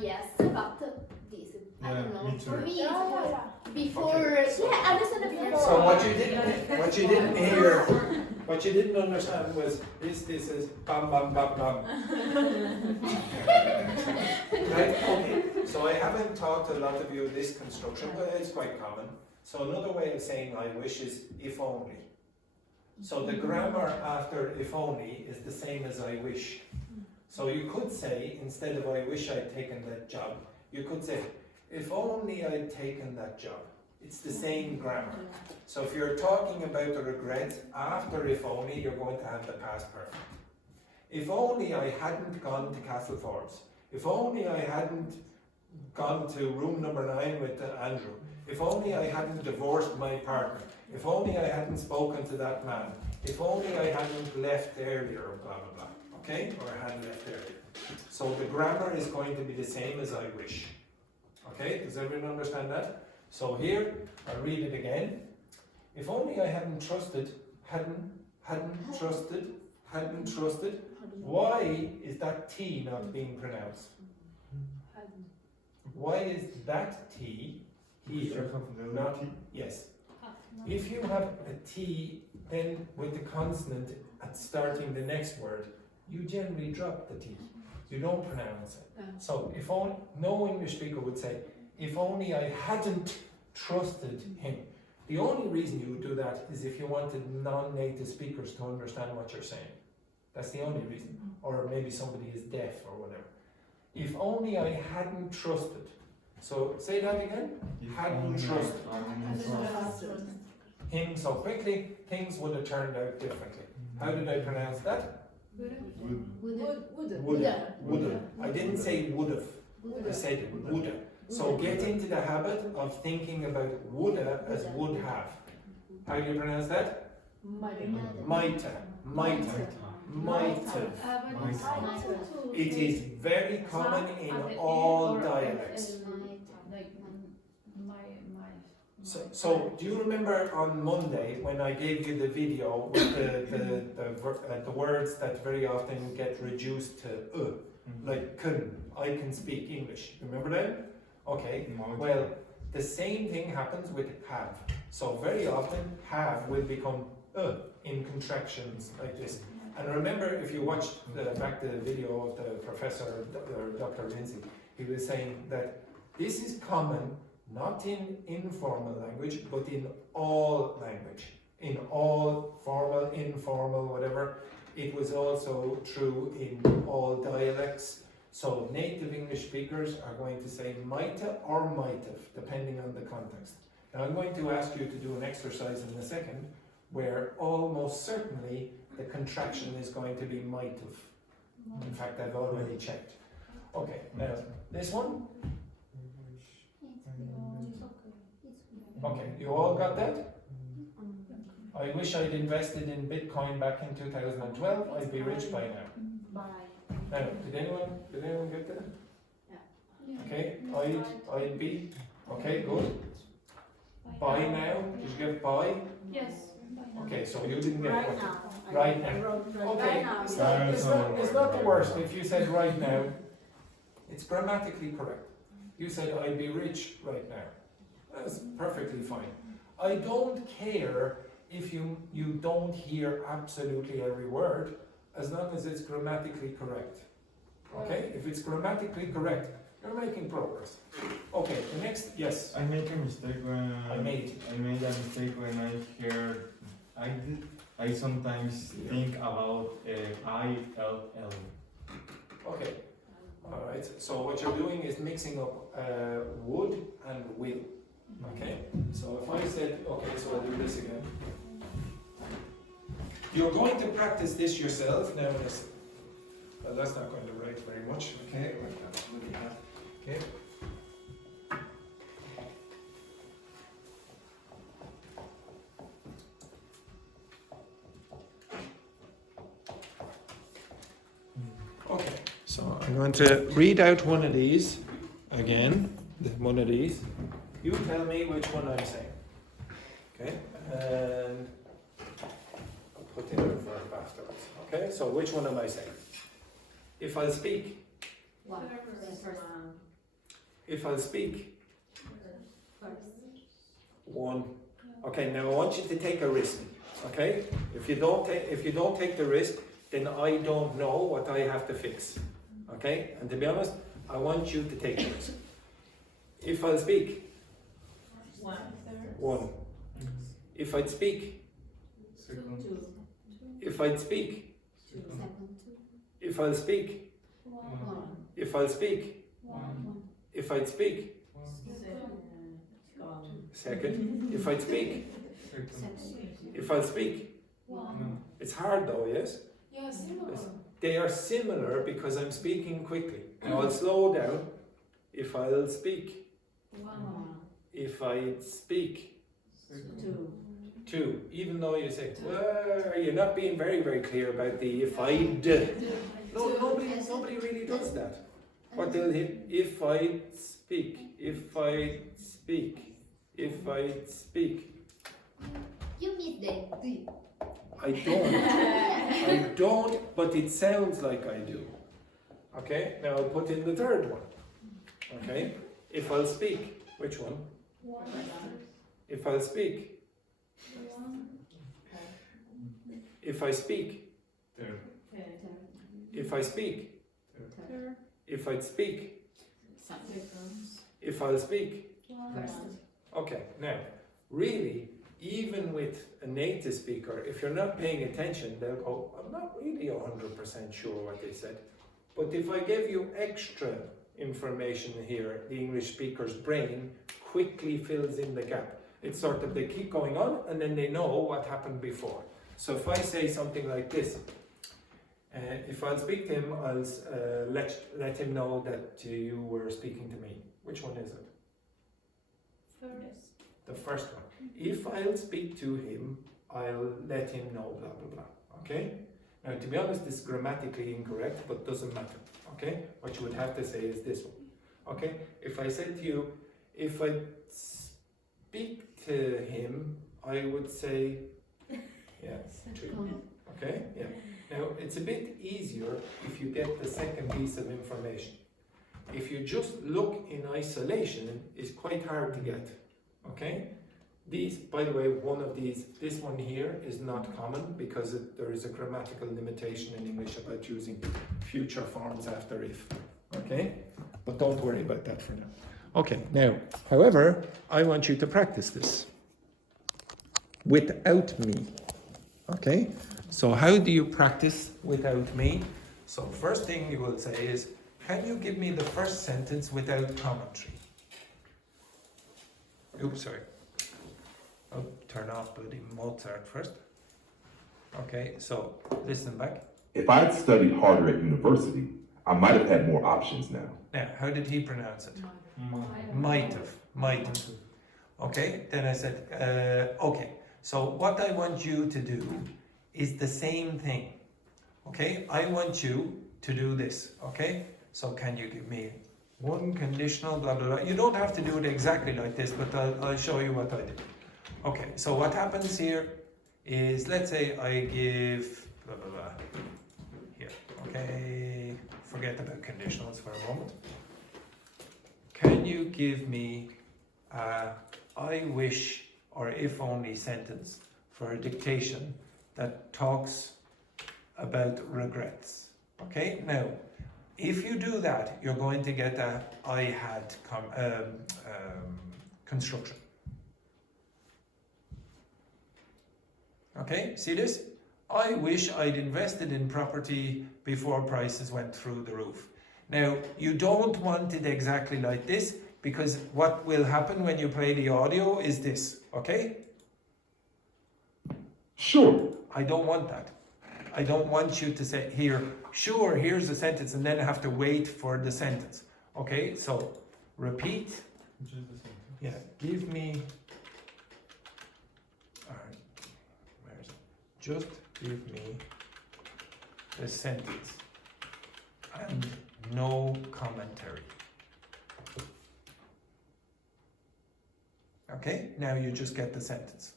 yes, but this, I don't know. me too. For me, it's before. Yeah, I listened before. So what you didn't hear, What you didn't understand was this is bam, bam, bam, bam. Right? Okay. So I haven't taught a lot of you this construction, but it's quite common. So another way of saying I wish is if only. So the grammar after if only is the same as I wish. So you could say, instead of I wish I'd taken that job, you could say, if only I'd taken that job. It's the same grammar. So if you're talking about the regret after if only, you're going to have the past perfect. If only I hadn't gone to Castle Forbes. If only I hadn't gone to room number 9 with Andrew. If only I hadn't divorced my partner. If only I hadn't spoken to that man. If only I hadn't left earlier, blah, blah, blah. Okay? Or I hadn't left earlier. So the grammar is going to be the same as I wish. Okay? Does everyone understand that? So here, I'll read it again. If only I hadn't trusted, hadn't trusted, why is that T not being pronounced? Why is that T here not? Yes. If you have a T, then with the consonant at starting the next word, you generally drop the T. You don't pronounce it. So if only, no English speaker would say, if only I hadn't trusted him. The only reason you would do that is if you wanted non-native speakers to understand what you're saying. That's the only reason. Or maybe somebody is deaf or whatever. If only I hadn't trusted. So say that again. Hadn't trusted him so quickly, things would have turned out differently. How did I pronounce that? Would have. I didn't say would have. I said would have. So get into the habit of thinking about woulda as would have. How do you pronounce that? Might have. It is very common in all dialects. So do you remember on Monday when I gave you the video with the words that very often get reduced to like I can speak English. Remember that? Okay. Well, the same thing happens with have. So very often have will become in contractions like this. And remember, if you watched back the video of the professor, Dr. Lindsay, he was saying that this is common not in informal language, but in all language. In all formal, informal, whatever. It was also true in all dialects. So native English speakers are going to say mighta or might've, depending on the context. Now I'm going to ask you to do an exercise in a second where almost certainly the contraction is going to be might've. In fact, I've already checked. Okay, now this one. Okay, you all got that? I wish I'd invested in Bitcoin back in 2012. I'd be rich by now. Now, did anyone get that? Yeah. Okay, I'd be. Okay, good. Buy now. Did you get buy? Yes. Okay, so you didn't get Right what? now. Right now. Okay, it's not the worst. If you said right now, it's grammatically correct. You said I'd be rich right now. That's perfectly fine. I don't care if you don't hear absolutely every word, as long as it's grammatically correct. Okay? If it's grammatically correct, you're making progress. Okay, the next, yes. I make a mistake when I made a mistake when I hear I sometimes think about ILL. Okay. Alright, so what you're doing is mixing up would and will. Okay? So if I said, okay, so I'll do this again. You're going to practice this yourself. Now, well, that's not going to write very much. Okay? Okay. Okay, so I'm going to read out one of these again. One of these. You tell me which one I'm saying. Okay? And I'll put in a verb afterwards. Okay? So which one am I saying? If I'll speak. If I'll speak. One. Okay, now I want you to take a risk. Okay? If you don't take the risk, then I don't know what I have to fix. Okay? And to be honest, I want you to take the risk. If I'll speak, 1. If I'd speak, Second. if I'd speak, if I'll speak, One. if I'll speak, if I'd speak, second, if I'd speak, Second. if I'll speak. No. It's hard though, yes? Yeah, similar. They are similar because I'm speaking quickly. Now I'll slow down. If I'll speak, if I'd speak, Second. 2. Even though you say, well, you're not being very, very clear about the if I'd. No, nobody really does that. What they'll hit, if I'd speak, if I'd speak, if I'd speak. You meet the I don't, but it sounds like I do. Okay, now I'll put in the third one. Okay, if I'll speak, which one? If I'll speak, if I speak, Third. if I speak, Third. if I'd speak, if I'll speak. Okay, now, really, even with a native speaker, if you're not paying attention, they'll go, I'm not really 100% sure what they said. But if I give you extra information here, the English speaker's brain quickly fills in the gap. It's sort of, they keep going on and then they know what happened before. So if I say something like this, if I'll speak to him, I'll let him know that you were speaking to me. Which one is it? The first one. If I'll speak to him, I'll let him know, blah, blah, blah. Okay? Now, to be honest, this is grammatically incorrect, but doesn't matter. Okay? What you would have to say is this one. Okay? If I said to you, if I speak to him, I would say, yeah, 2. Okay? Yeah. Now, it's a bit easier if you get the second piece of information. If you just look in isolation, it's quite hard to get. Okay? These, by the way, one of these, this one here is not common because there is a grammatical limitation in English about using future forms after if. Okay? But don't worry about that for now. Okay, now, however, I want you to practice this without me. Okay? So how do you practice without me? So first thing you will say is, can you give me the first sentence without commentary? Oops, sorry. I'll turn off bloody Mozart first. Okay, so listen back. If I had studied harder at university, I might have had more options now. Now, how did he pronounce it? Might have. Okay, then I said, okay, so what I want you to do is the same thing. Okay, I want you to do this. Okay, so can you give me one conditional, blah, blah, blah. You don't have to do it exactly like this, but I'll show you what I did. Okay, so what happens here is, let's say I give, blah, blah, blah, here, okay, forget about conditionals for a moment. Can you give me a I wish or if only sentence for a dictation that talks about regrets? Okay, now, if you do that, you're going to get a I had construction. Okay, see this? I wish I'd invested in property before prices went through the roof. Now, you don't want it exactly like this, because what will happen when you play the audio is this, okay? Sure. I don't want that. I don't want you to say here, sure, here's a sentence, and then have to wait for the sentence. Okay, so repeat. Just the sentence. Yeah, give me. Alright, where is it? Just give me the sentence and no commentary. Okay, now you just get the sentence.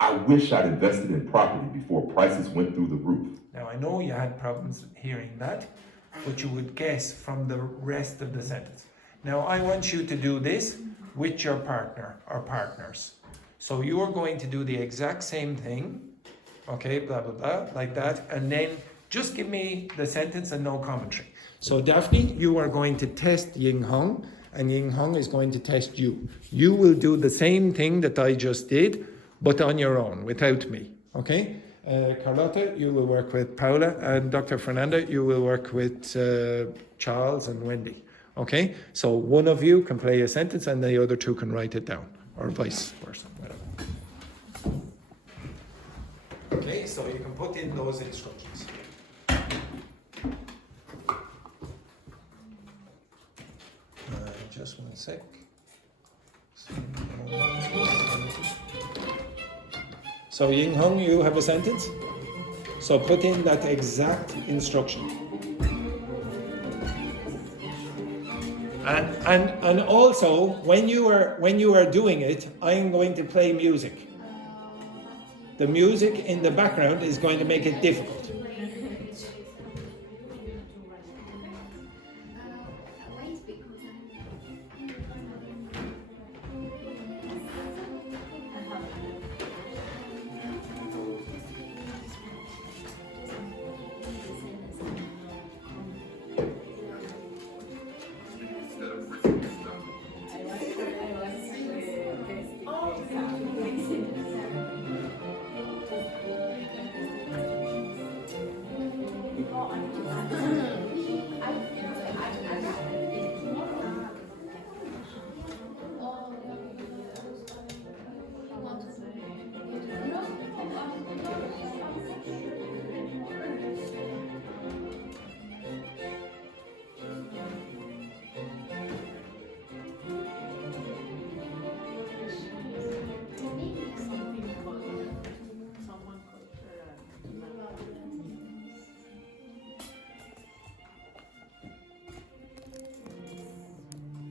I wish I'd invested in property before prices went through the roof. Now I know you had problems hearing that, but you would guess from the rest of the sentence. Now I want you to do this with your partner or partners. So you are going to do the exact same thing, okay, blah, blah, blah, like that, and then just give me the sentence and no commentary. So Daphne, you are going to test Ying Hong, and Ying Hong is going to test you. You will do the same thing that I just did, but on your own, without me, okay? Carlotta, you will work with Paula, and Dr. Fernanda, you will work with Charles and Wendy, okay? So one of you can play a sentence and the other two can write it down, or vice versa, whatever. Okay, so you can put in those instructions. Just one sec. So Ying Hong, you have a sentence? So put in that exact instruction. And also when you are doing it, I'm going to play music. The music in the background is going to make it difficult.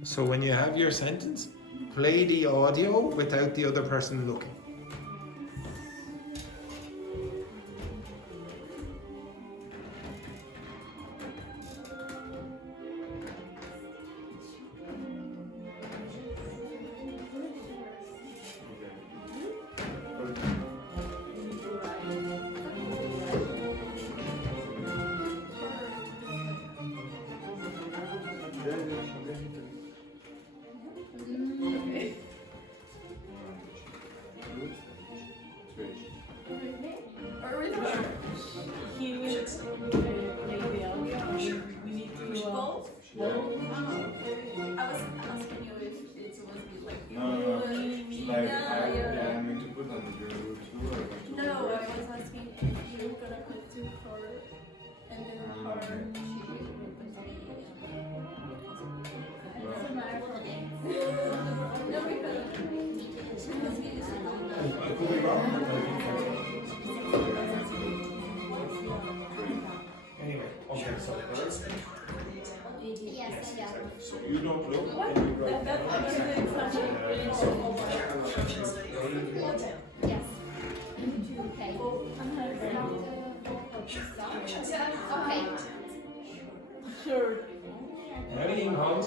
So when you have your sentence, play the audio without the other person looking.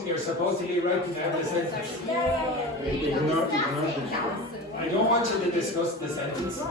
You're supposed to be writing down the sentence. Ignore I don't want you to discuss the sentence.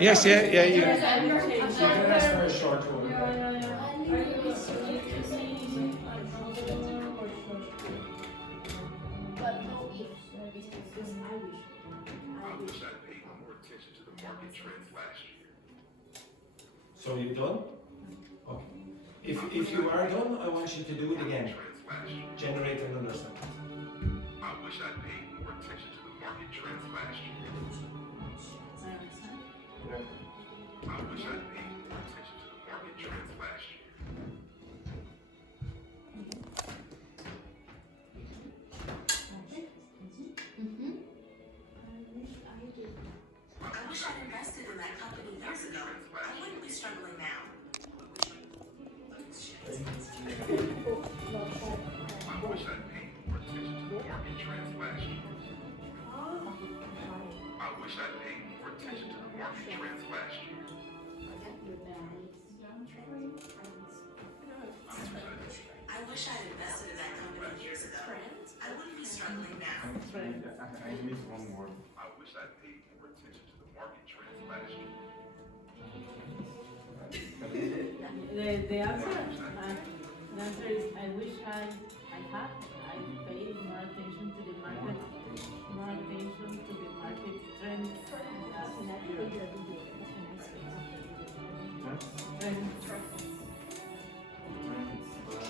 Yes, yeah, you. Yeah, You can ask for a short one. But no if. Because I wish. So you done? Okay. If you are done, I want you to do it again. Generate another sentence. I wish I'd paid more attention to the market trends last year. I wish I'd paid more attention to the market trends last year. I wish I'd invested in that company years ago. I wouldn't be struggling now. I wish I'd paid more attention to the market trends last year. I wish I'd paid more attention to the market trends last year. I wish I'd invested in that company years ago. I wouldn't be struggling now. I missed one word. I wish I'd paid more attention to the market trends last year. The answer is I wish I paid more attention to the market trends last year.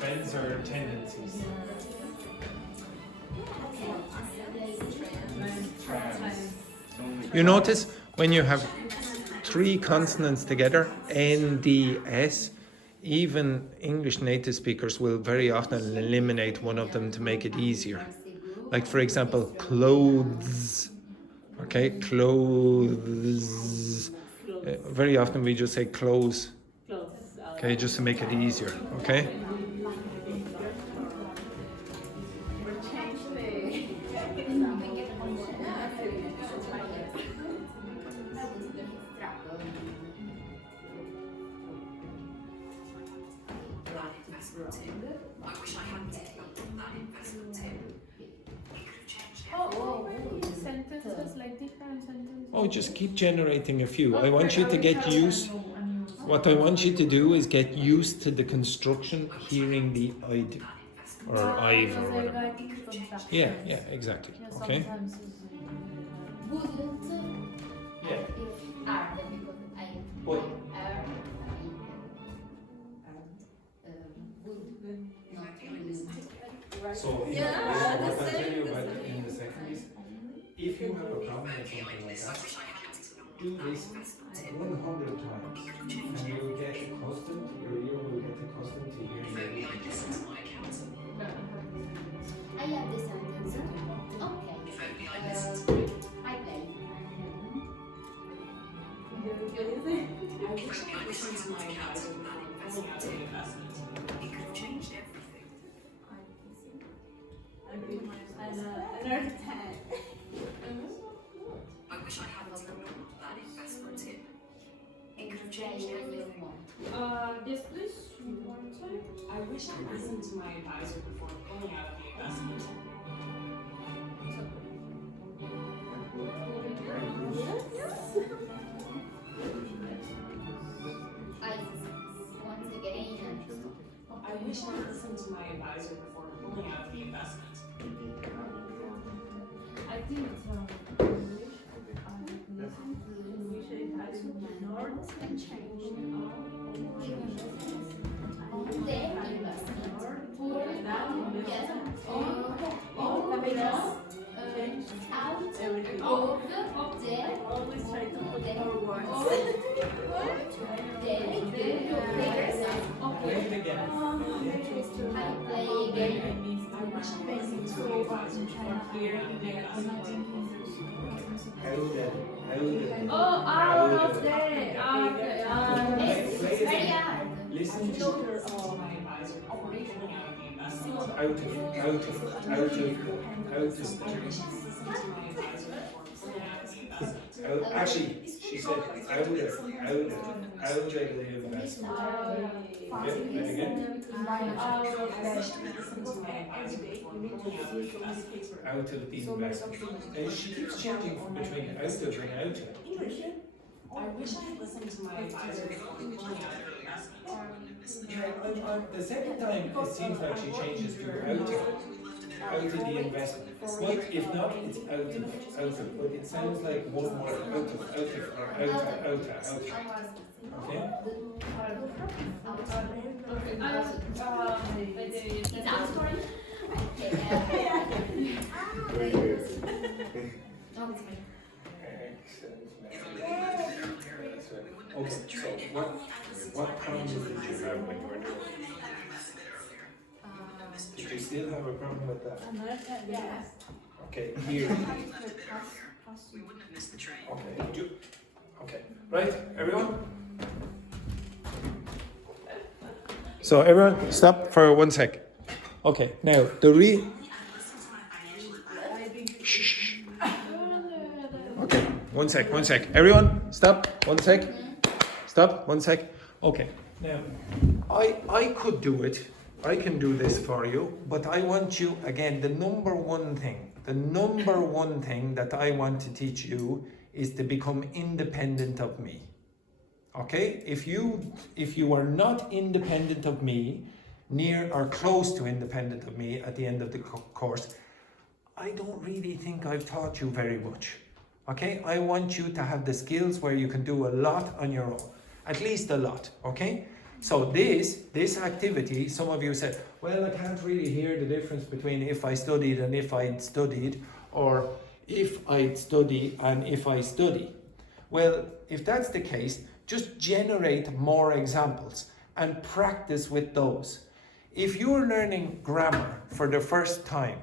Trends or tendencies? You notice when you have three consonants together, N, D, S, even English native speakers will very often eliminate one of them to make it easier. Like for example, clothes. Okay, clothes. Very often we just say clothes. Okay, just to make it easier. Okay. I wish I hadn't taken up that investment tip. It could have changed everything. Sentences like different sentences. Oh, just keep generating a few. I want you to get used. What I want you to do is get used to the construction, hearing the I do or I've or whatever. Yeah, exactly. Okay. Yeah. What? So what I tell you about in the second is, if you have a problem with something like that, do this 100 times, and you will get accustomed. Your ear will get accustomed to hearing everything. I have the sentence. Okay. I play. I wish I listened to my advisor before pulling out the investment. It could have changed everything. I wish I hadn't ignored that investment tip. It could have changed everything. Yes, please. One time. I wish I listened to my advisor before pulling out of the investment. Once again. I wish I listened to my advisor before pulling out of the investment. I think it's Always try to put more words. Play it again. oh, out of the It's very hard. Listen to my advisor before pulling out of the investment. out of I wish I listened to my advisor before pulling out of the investment. Actually, she said out of the investment. Okay, ready again? Out of the investment. She keeps changing between out of and out of. I wish I had listened to my advisor The second time, it seems like she changes to out of the investment. But if not, it's out of. But it sounds like one more out of, or out of. Okay? Very good. Okay, so what problems did you have when you were doing it? Did you still have a problem with that? Yes. Okay, here. Okay, right, everyone? So everyone, stop for 1 sec. Okay, now Shh. Okay, 1 sec. Everyone, stop, 1 sec. Stop, 1 sec. Okay, now, I could do it. I can do this for you, but I want you, again, the number one thing that I want to teach you is to become independent of me. Okay? If you are not independent of me, near or close to independent of me at the end of the course, I don't really think I've taught you very much. Okay? I want you to have the skills where you can do a lot on your own. At least a lot. Okay? So this activity, some of you said, well, I can't really hear the difference between if I studied and if I'd studied, or if I'd study and if I study. Well, if that's the case, just generate more examples and practice with those. If you're learning grammar for the first time,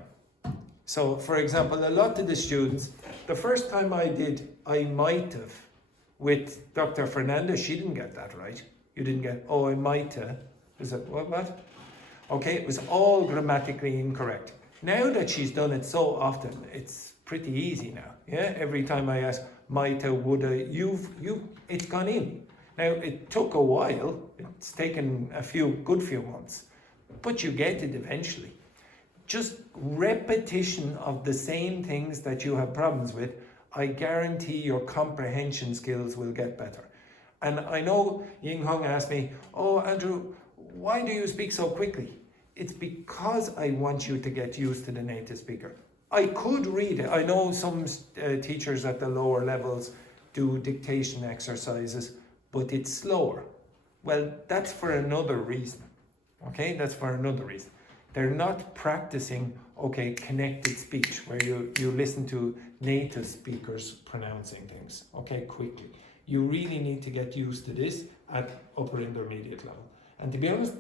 so for example, a lot of the students, the first time I might have, with Dr. Fernanda, she didn't get that right. You didn't get, I might have. Is it, what? Okay, it was all grammatically incorrect. Now that she's done it so often, it's pretty easy now. Yeah, every time I ask, might have, would have, it's gone in. Now, it took a while. It's taken a good few months, but you get it eventually. Just repetition of the same things that you have problems with, I guarantee your comprehension skills will get better. And I know Ying Hong asked me, Andrew, why do you speak so quickly? It's because I want you to get used to the native speaker. I could read it. I know some teachers at the lower levels do dictation exercises, but it's slower. Well, that's for another reason. Okay, that's for another reason. They're not practicing, connected speech, where you listen to native speakers pronouncing things, quickly. You really need to get used to this at upper intermediate level. And to be honest,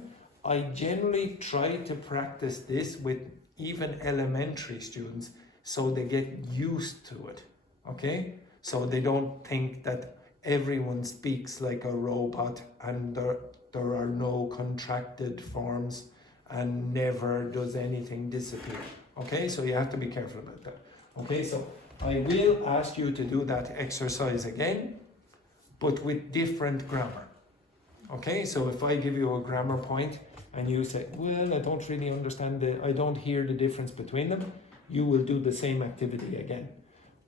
I generally try to practice this with even elementary students so they get used to it, okay? So they don't think that everyone speaks like a robot and there are no contracted forms and never does anything disappear, okay? So you have to be careful about that, okay? So I will ask you to do that exercise again, but with different grammar, okay? So if I give you a grammar point and you say, well, I don't really understand I don't hear the difference between them, you will do the same activity again.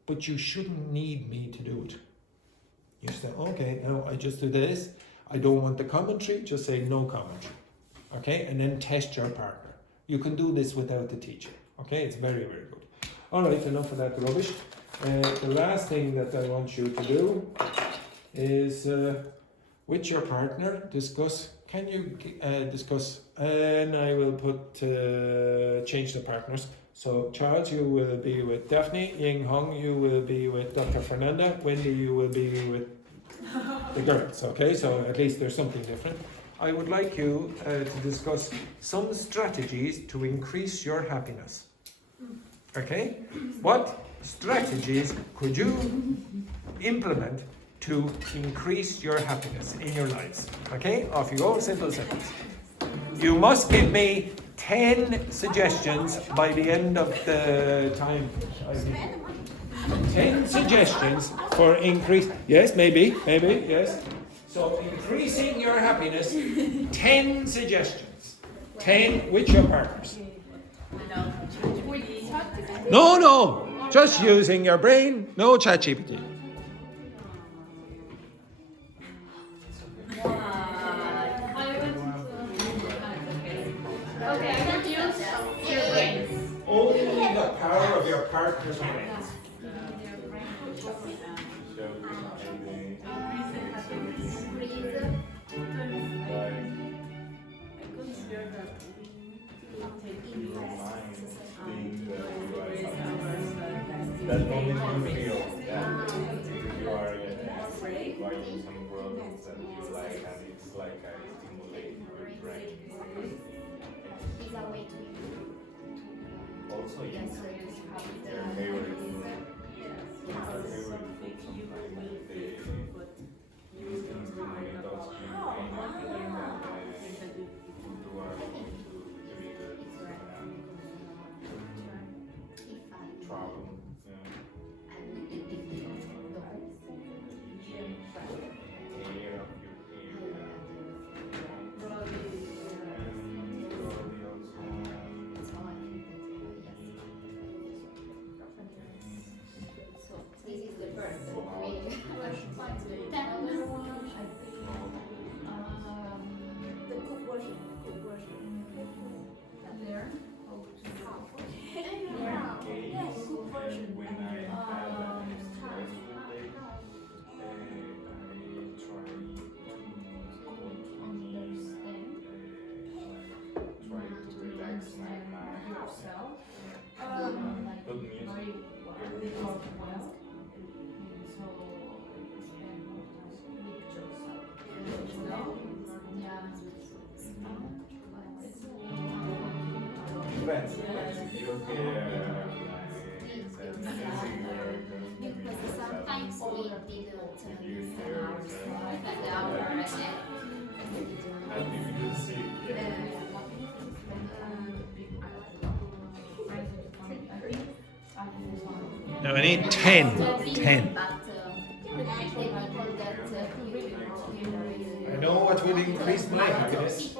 But you shouldn't need me to do it. You say, okay, now I just do this. I don't want the commentary, just say no commentary. Okay, and then test your partner. You can do this without the teacher. Okay, it's very, very good. All right, enough of that rubbish. The last thing that I want you to do is with your partner discuss. Can you discuss? And I will put change the partners. So Charles, you will be with Daphne. Ying Hong, you will be with Dr. Fernanda. Wendy, you will be with the girls. Okay, so at least there's something different. I would like you to discuss some strategies to increase your happiness. Okay, what strategies could you implement to increase your happiness in your lives? Okay, off you go, simple sentence. You must give me 10 suggestions by the end of the time. 10 suggestions for increase. Yes, maybe, yes. So increasing your happiness, 10 suggestions. 10 with your partners. No, just using your brain, no ChatGPT. Okay, I would use your brains. Only the power of your partner's brains. That moment you feel, yeah, because you are writing some problems that you like, and it's like a stimulating your brain. Also, you your favorite food. Your favorite food sometimes they use to stimulate those brain, and you are going to be good. Travel. Sometimes we Now I need 10. 10. I know what will increase my happiness.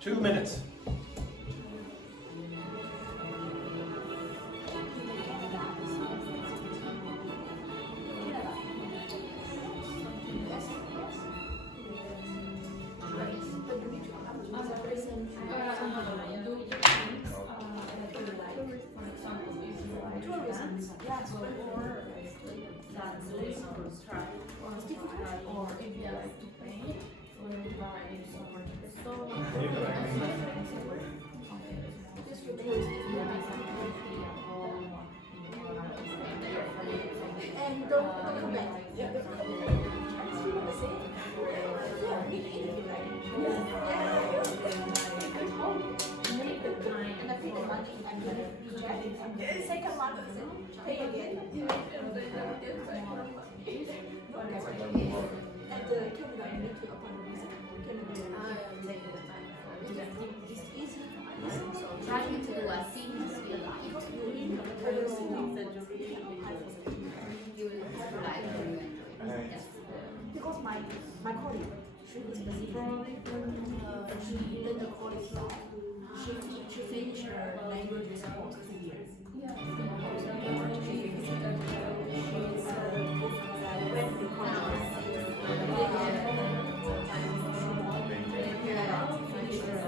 Two minutes. And don't come back. Yeah, don't come back. Just feel the same. Yeah, need to eat it. And I think the money I'm going to reject. Second one, pay again. And the camera, you need to open the reason. It's easy. Trying to do a seamless feel because my colleague, she was specifically she did the college law. She finished her language course 2 years. She's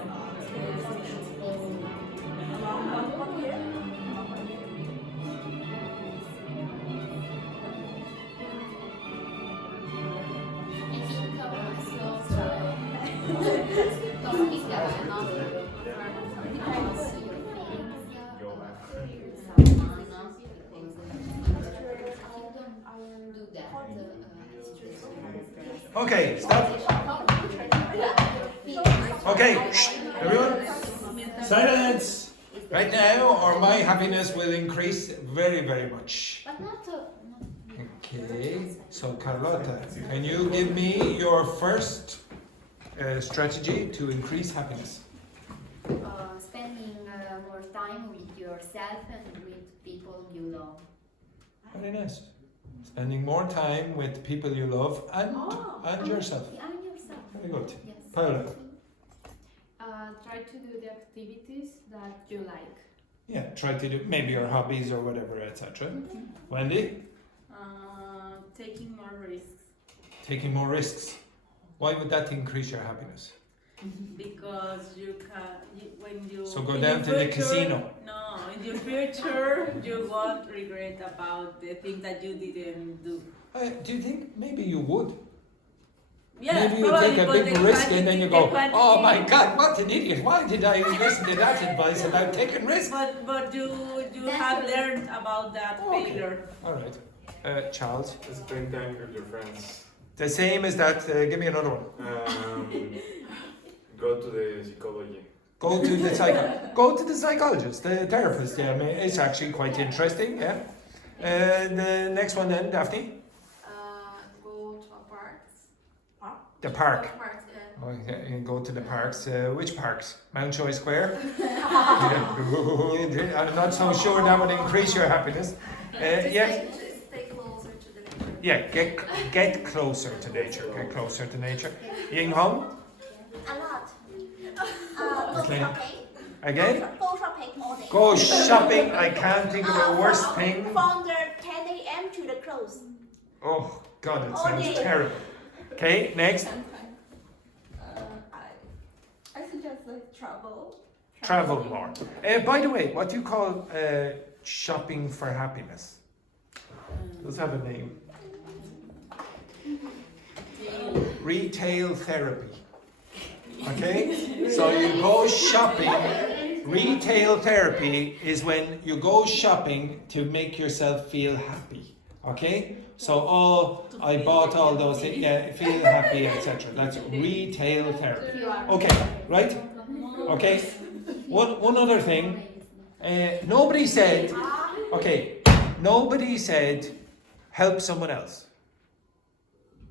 Okay, stop. Okay, shh, everyone. Silence. Right now, or my happiness will increase very, very much. But not. Okay, so Carlotta, can you give me your first strategy to increase happiness? Spending more time with yourself and with people you love. Very nice. Spending more time with people you love and yourself. And yourself. Very good. Yes. Paula. Try to do the activities that you like. Yeah, try to do maybe your hobbies or whatever, etc. Wendy? Taking more risks. Taking more risks. Why would that increase your happiness? Because when you So go in down the to the future- casino. No, in your future you won't regret about the things that you didn't do. Do you think maybe you would? Yeah, Maybe you probably, take a but big the risk and then you go, quantity- oh my God, what an idiot. Why did I listen to that advice about taking risks? But you have learned about that failure. All right. Charles? Spend time with your friends. The same as that. Give me another one. Go to the psychology. Go to the psychologist, the therapist. Yeah, I mean, it's actually quite interesting. Yeah. The next one then, Daphne. Go to a park. The park. Parks, yeah. Okay, you go to the parks. Which parks? Mountjoy Square. I'm not so sure that would increase your happiness. Yeah. Stay closer to the nature. Yeah. Get closer to nature. Get closer to nature. Ying Hong. A lot. Go Okay. shopping. Again. Go shopping all day. Go shopping. I can't think of a worse thing. From the 10 a.m. to the close. Oh God, it All sounds day. terrible. Okay, next. I suggest like travel. Travel more. By the way, what do you call shopping for happiness? Does it have a name? Retail therapy. Okay? So you go shopping. Retail therapy is when you go shopping to make yourself feel happy. Okay? So, I bought all those things. Yeah, feel happy, etc. That's retail therapy. Okay, right? Okay. One other thing. Nobody said, nobody said help someone else.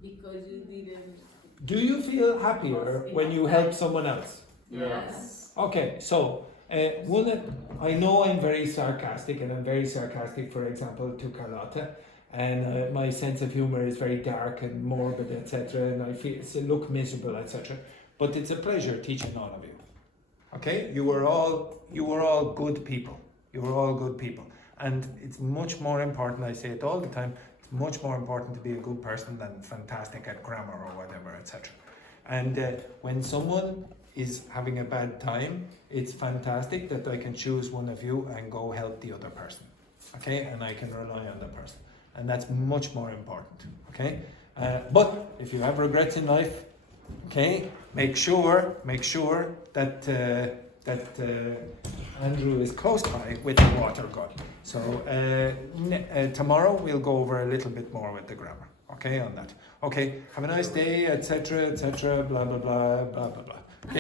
Because you didn't. Do you feel happier when you help someone else? Yes. Okay, so I know I'm very sarcastic, and I'm very sarcastic, for example, to Carlotta, and my sense of humor is very dark and morbid, etc., and I look miserable, etc. But it's a pleasure teaching all of you. Okay, you were all good people. You were all good people, and it's much more important. I say it all the time. It's much more important to be a good person than fantastic at grammar or whatever, etc. And when someone is having a bad time, it's fantastic that I can choose one of you and go help the other person. Okay, and I can rely on the person, and that's much more important. Okay, but if you have regrets in life, okay, make sure that Andrew is close by with the water gun. So tomorrow we'll go over a little bit more with the grammar. Okay, on that. Okay, have a nice day, etc., etc., blah blah blah blah blah blah.